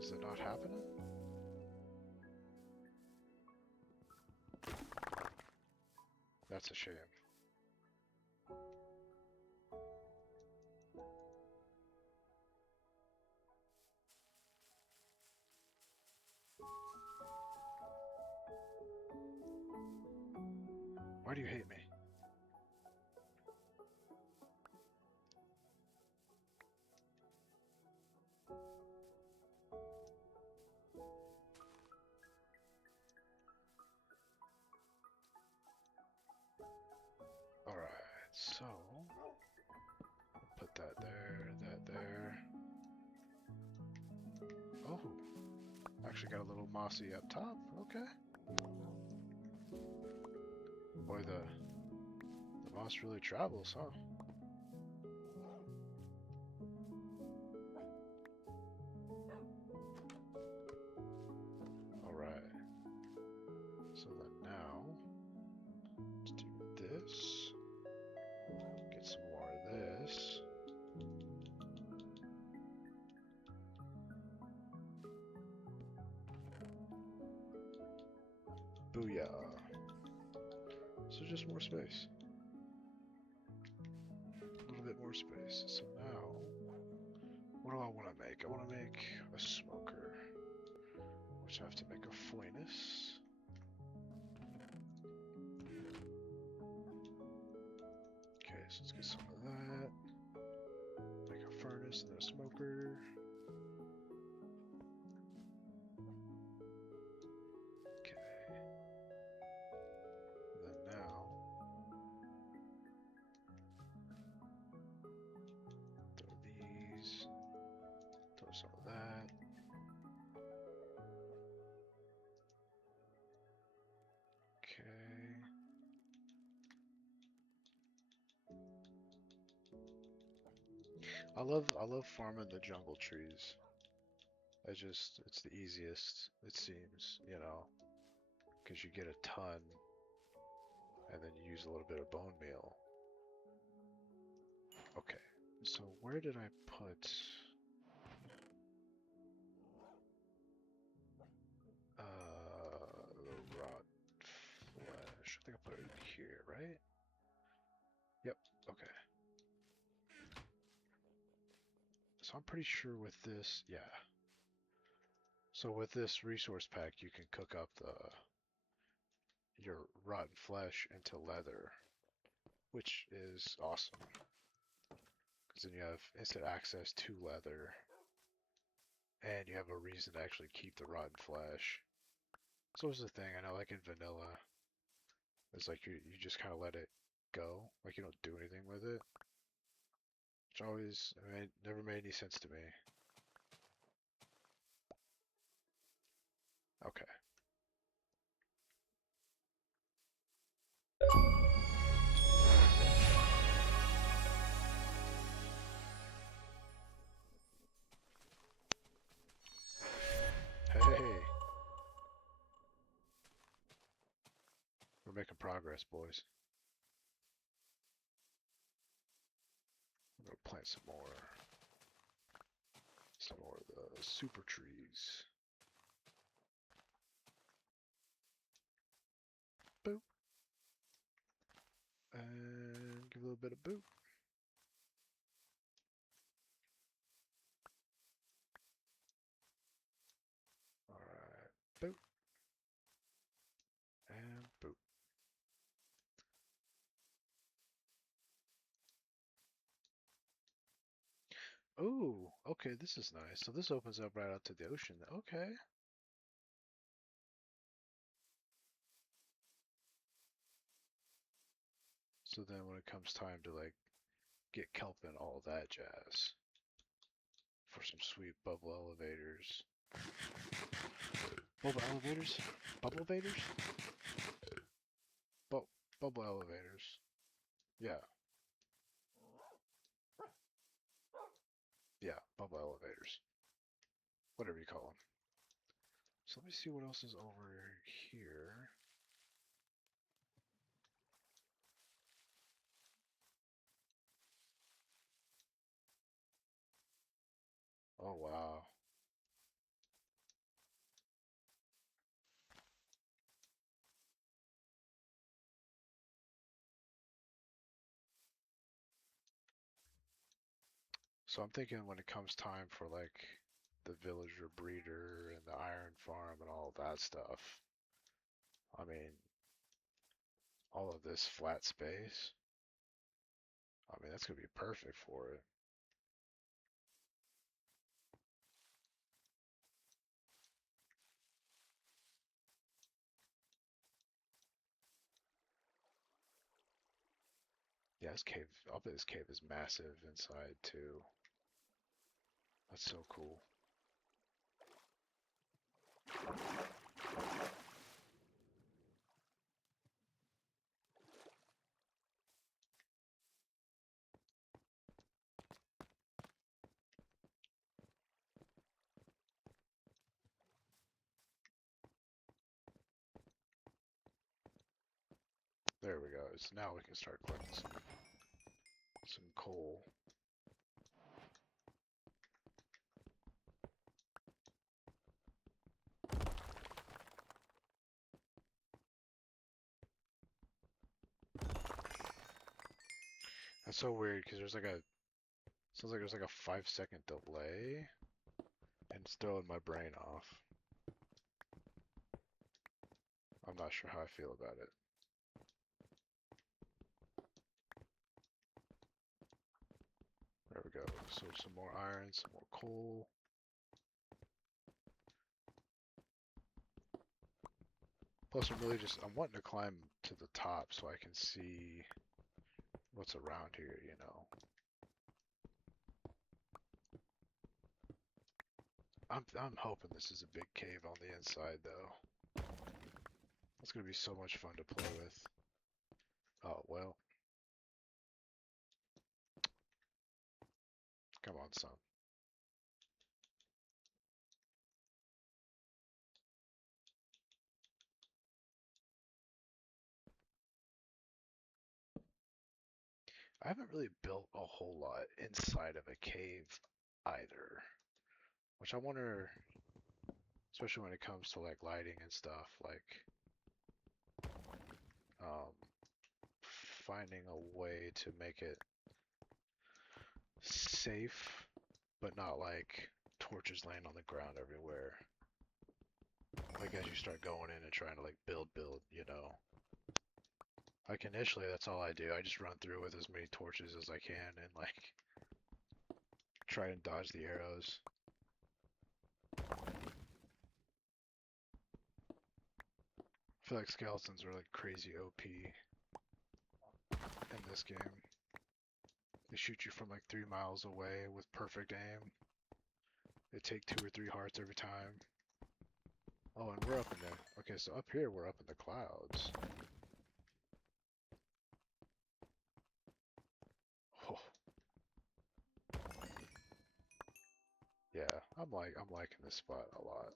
Is it not happening? That's a shame. Why do you hate me? Alright, so put that there, that there. Oh, actually got a little mossy up top. Okay. Boy, the moss really travels, huh? Alright. So then now, let's do this. Get some more of this. Booyah. So just more space. A little bit more space. So now, what do I want to make? I want to make a smoker, which I have to make a furnace. Okay, so let's get some of that. Make a furnace and then a smoker. Okay. And then now, throw these. Throw some of that. Okay. I love farming the jungle trees. It's the easiest, it seems, you know, because you get a ton and then you use a little bit of bone meal. Okay, so where did I put the rot flesh? I think I put it in here, right? Yep, okay. So I'm pretty sure with this, yeah. So with this resource pack, you can cook up your rotten flesh into leather, which is awesome. Because then you have instant access to leather, and you have a reason to actually keep the rotten flesh. So here's the thing, I know like in vanilla, it's like you just kind of let it go, like you don't do anything with it. Which always, I mean, never made any sense to me. Okay. Hey, we're making progress, boys. I'm gonna plant some more of the super trees. Boop. And give a little bit of boop. Alright, boop. And boop. Ooh, okay, this is nice. So this opens up right out to the ocean. Okay. So then when it comes time to like get kelp and all that jazz for some sweet bubble elevators. Bubble elevators? Bubble elevators? Bubble elevators. Yeah. Yeah, bubble elevators. Whatever you call them. So let me see what else is over here. Oh, wow. So I'm thinking when it comes time for like the villager breeder and the iron farm and all that stuff, I mean, all of this flat space, I mean, that's going to be perfect for it. Yeah, this cave, I'll bet this cave is massive inside too. That's so cool. There we go. So now we can start collecting some coal. That's so weird because there's like a sounds like there's like a 5-second delay, and it's throwing my brain off. I'm not sure how I feel about it. There we go. So some more iron, some more coal. Plus, I'm wanting to climb to the top so I can see what's around here, you know. I'm hoping this is a big cave on the inside, though. It's gonna be so much fun to play with. Oh, well. Come on, son. I haven't really built a whole lot inside of a cave either. Which I wonder, especially when it comes to like lighting and stuff, like um, finding a way to make it safe, but not like torches laying on the ground everywhere. Like as you start going in and trying to like build, you know. Like initially, that's all I do. I just run through with as many torches as I can and like try and dodge the arrows. I feel like skeletons are like crazy OP in this game. They shoot you from like 3 miles away with perfect aim. They take 2 or 3 hearts every time. Oh, and we're up in the... Okay, so up here we're up in the clouds. Oh. Yeah, I'm liking this spot a lot.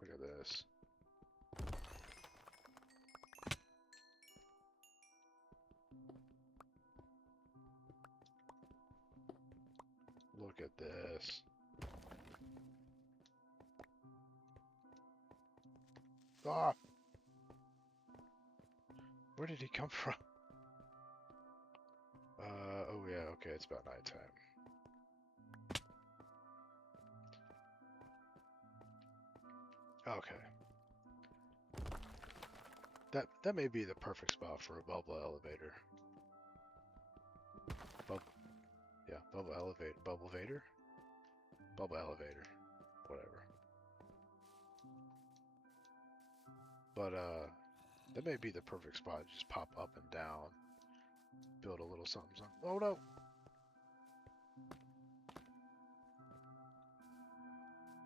Look at this. Look at this. Ah! Where did he come from? Oh yeah, okay, it's about nighttime. Okay. That may be the perfect spot for a bubble elevator. Yeah, bubble elevator. Bubble vader? Bubble elevator. Whatever. But, that may be the perfect spot. Just pop up and down. Build a little something, something. Oh no!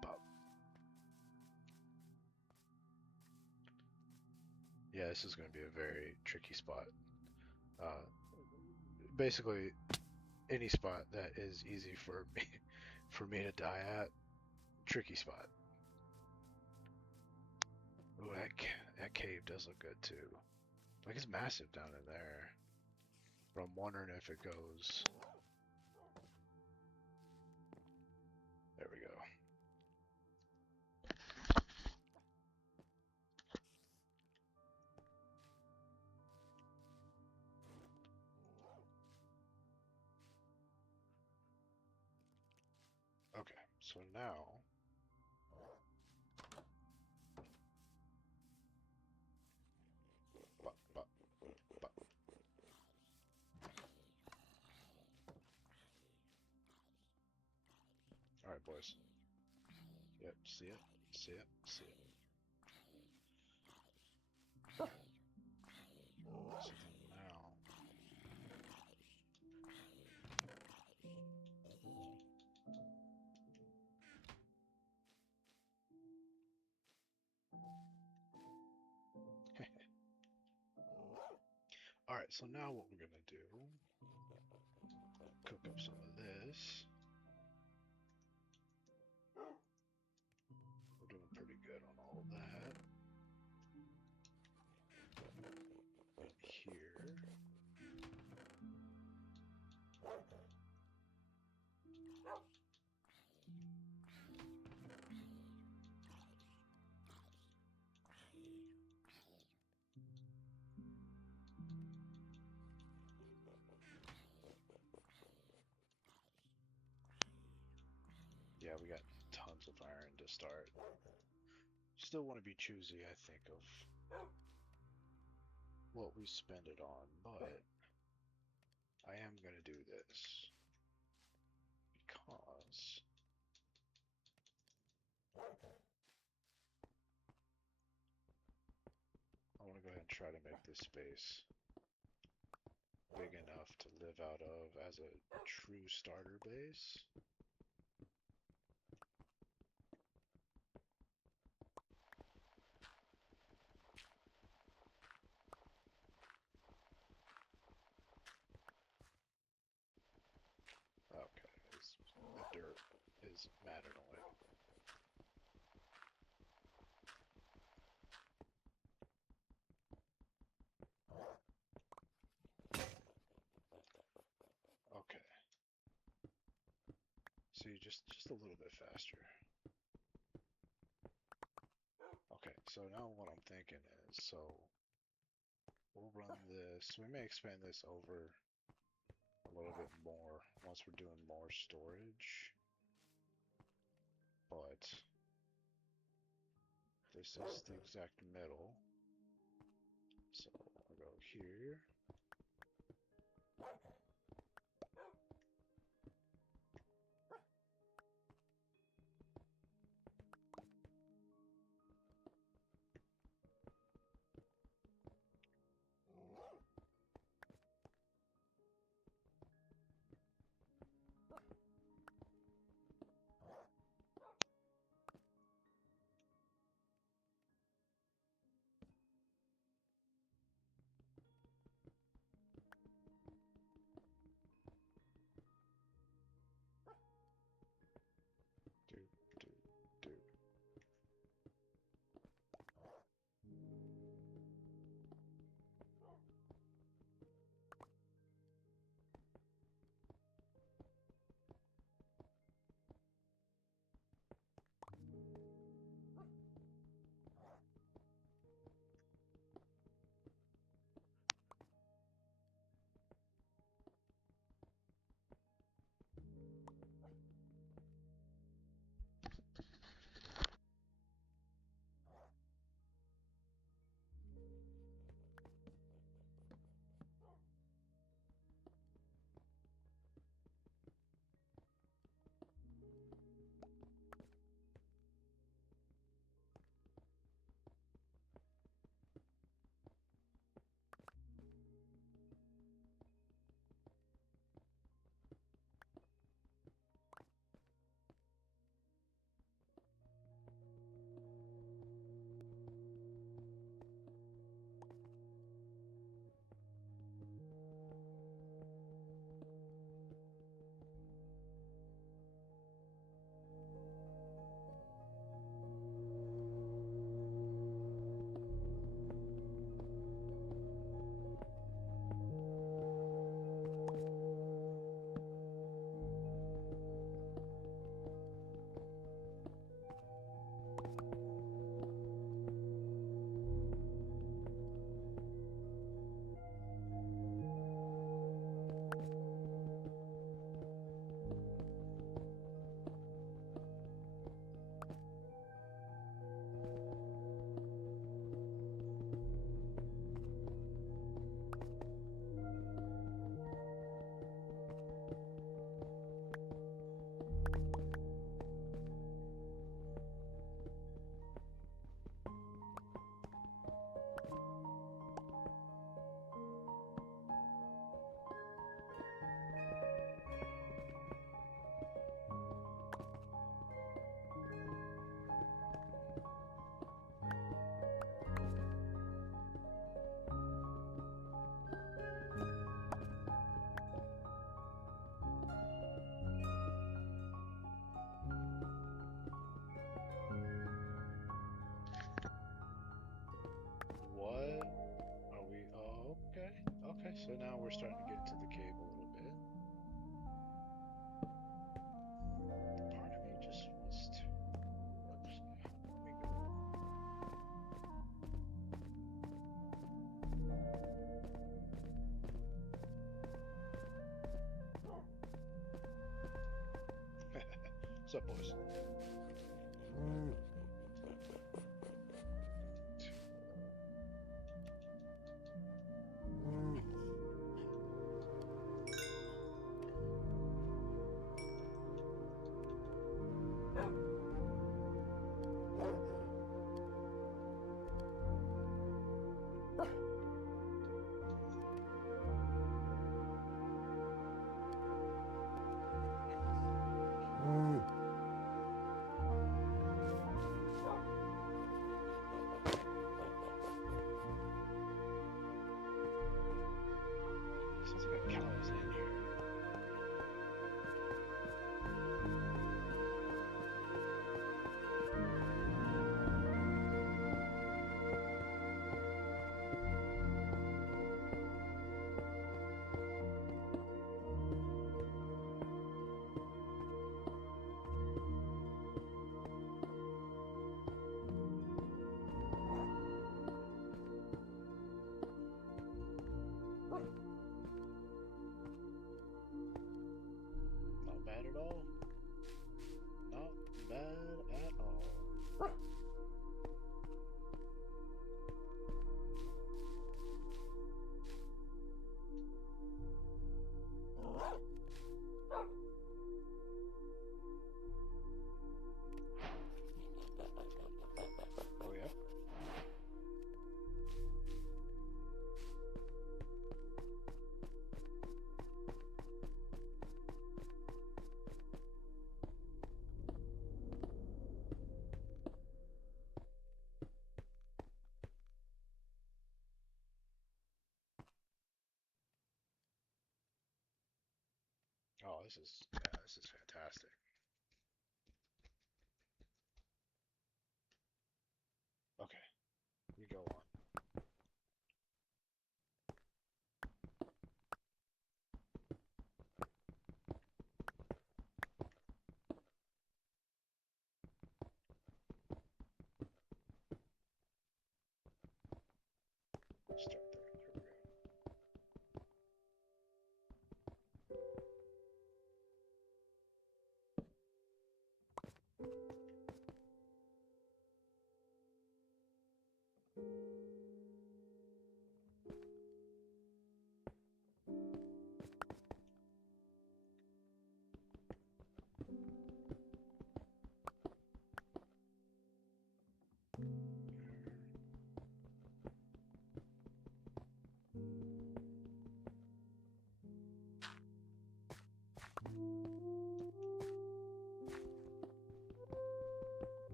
Pop. Yeah, this is going to be a very tricky spot. Basically, any spot that is easy for me to die at, tricky spot. Ooh, that cave does look good too. Like it's massive down in there. But I'm wondering if it goes. There we go. Okay, so now bop, bop, bop. Alright boys. Yep, see it, see it, see it. So then now Alright, so now what we're gonna do, cook up some of this. We're doing pretty good on all of that. Here. Yeah, we got tons of iron to start. Still want to be choosy, I think, of what we spend it on, but I am going to do this because I want to go ahead and try to make this space big enough to live out of as a true starter base. Okay, the dirt is matted away. Okay. See, just a little bit faster. Okay, so now what I'm thinking is, so we'll run this. We may expand this over a little bit more once we're doing more storage. But this is the exact middle. So I'll go here. Do, do, do. What are we? Oh, okay. Okay, so now we're starting to get into the cave a little bit. Part of me just wants to. Let me go. What's up, boys? Sounds like a cow is in here. Not bad at all. Not bad at all. Oh yeah. Oh, this is fantastic. Okay, you go on. Start there. There we go.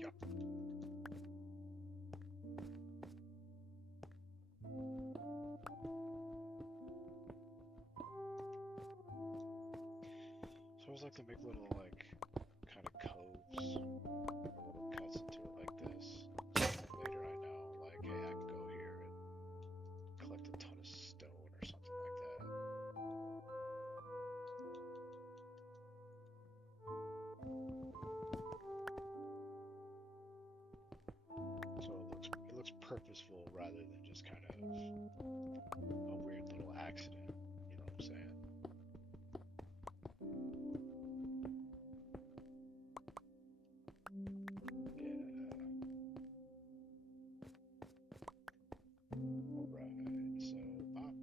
Yep. So I was like to make little like kind of coves or little cuts into it like this. So that later I know like, hey, I can go here and collect a ton of stone or something like that. So it looks purposeful rather than just kind of a weird little accident. You know what I'm saying? Yeah. All right. So bop.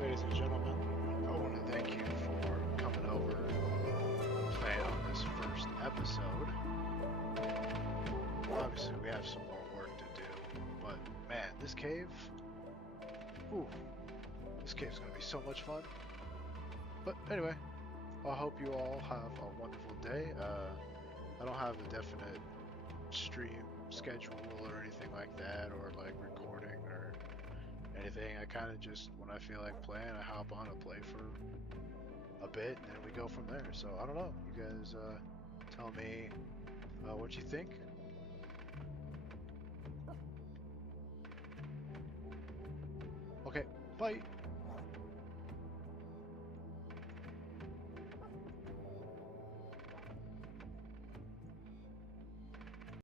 Ladies and gentlemen, I want to thank you for coming over and playing on this first episode. Obviously, we have some more work to do, but man, this cave, ooh, this cave's going to be so much fun. But anyway, I hope you all have a wonderful day. I don't have a definite stream schedule or anything like that, or like recording or anything. I kind of just, when I feel like playing, I hop on and play for a bit, and then we go from there. So I don't know. You guys tell me what you think. Okay, bye.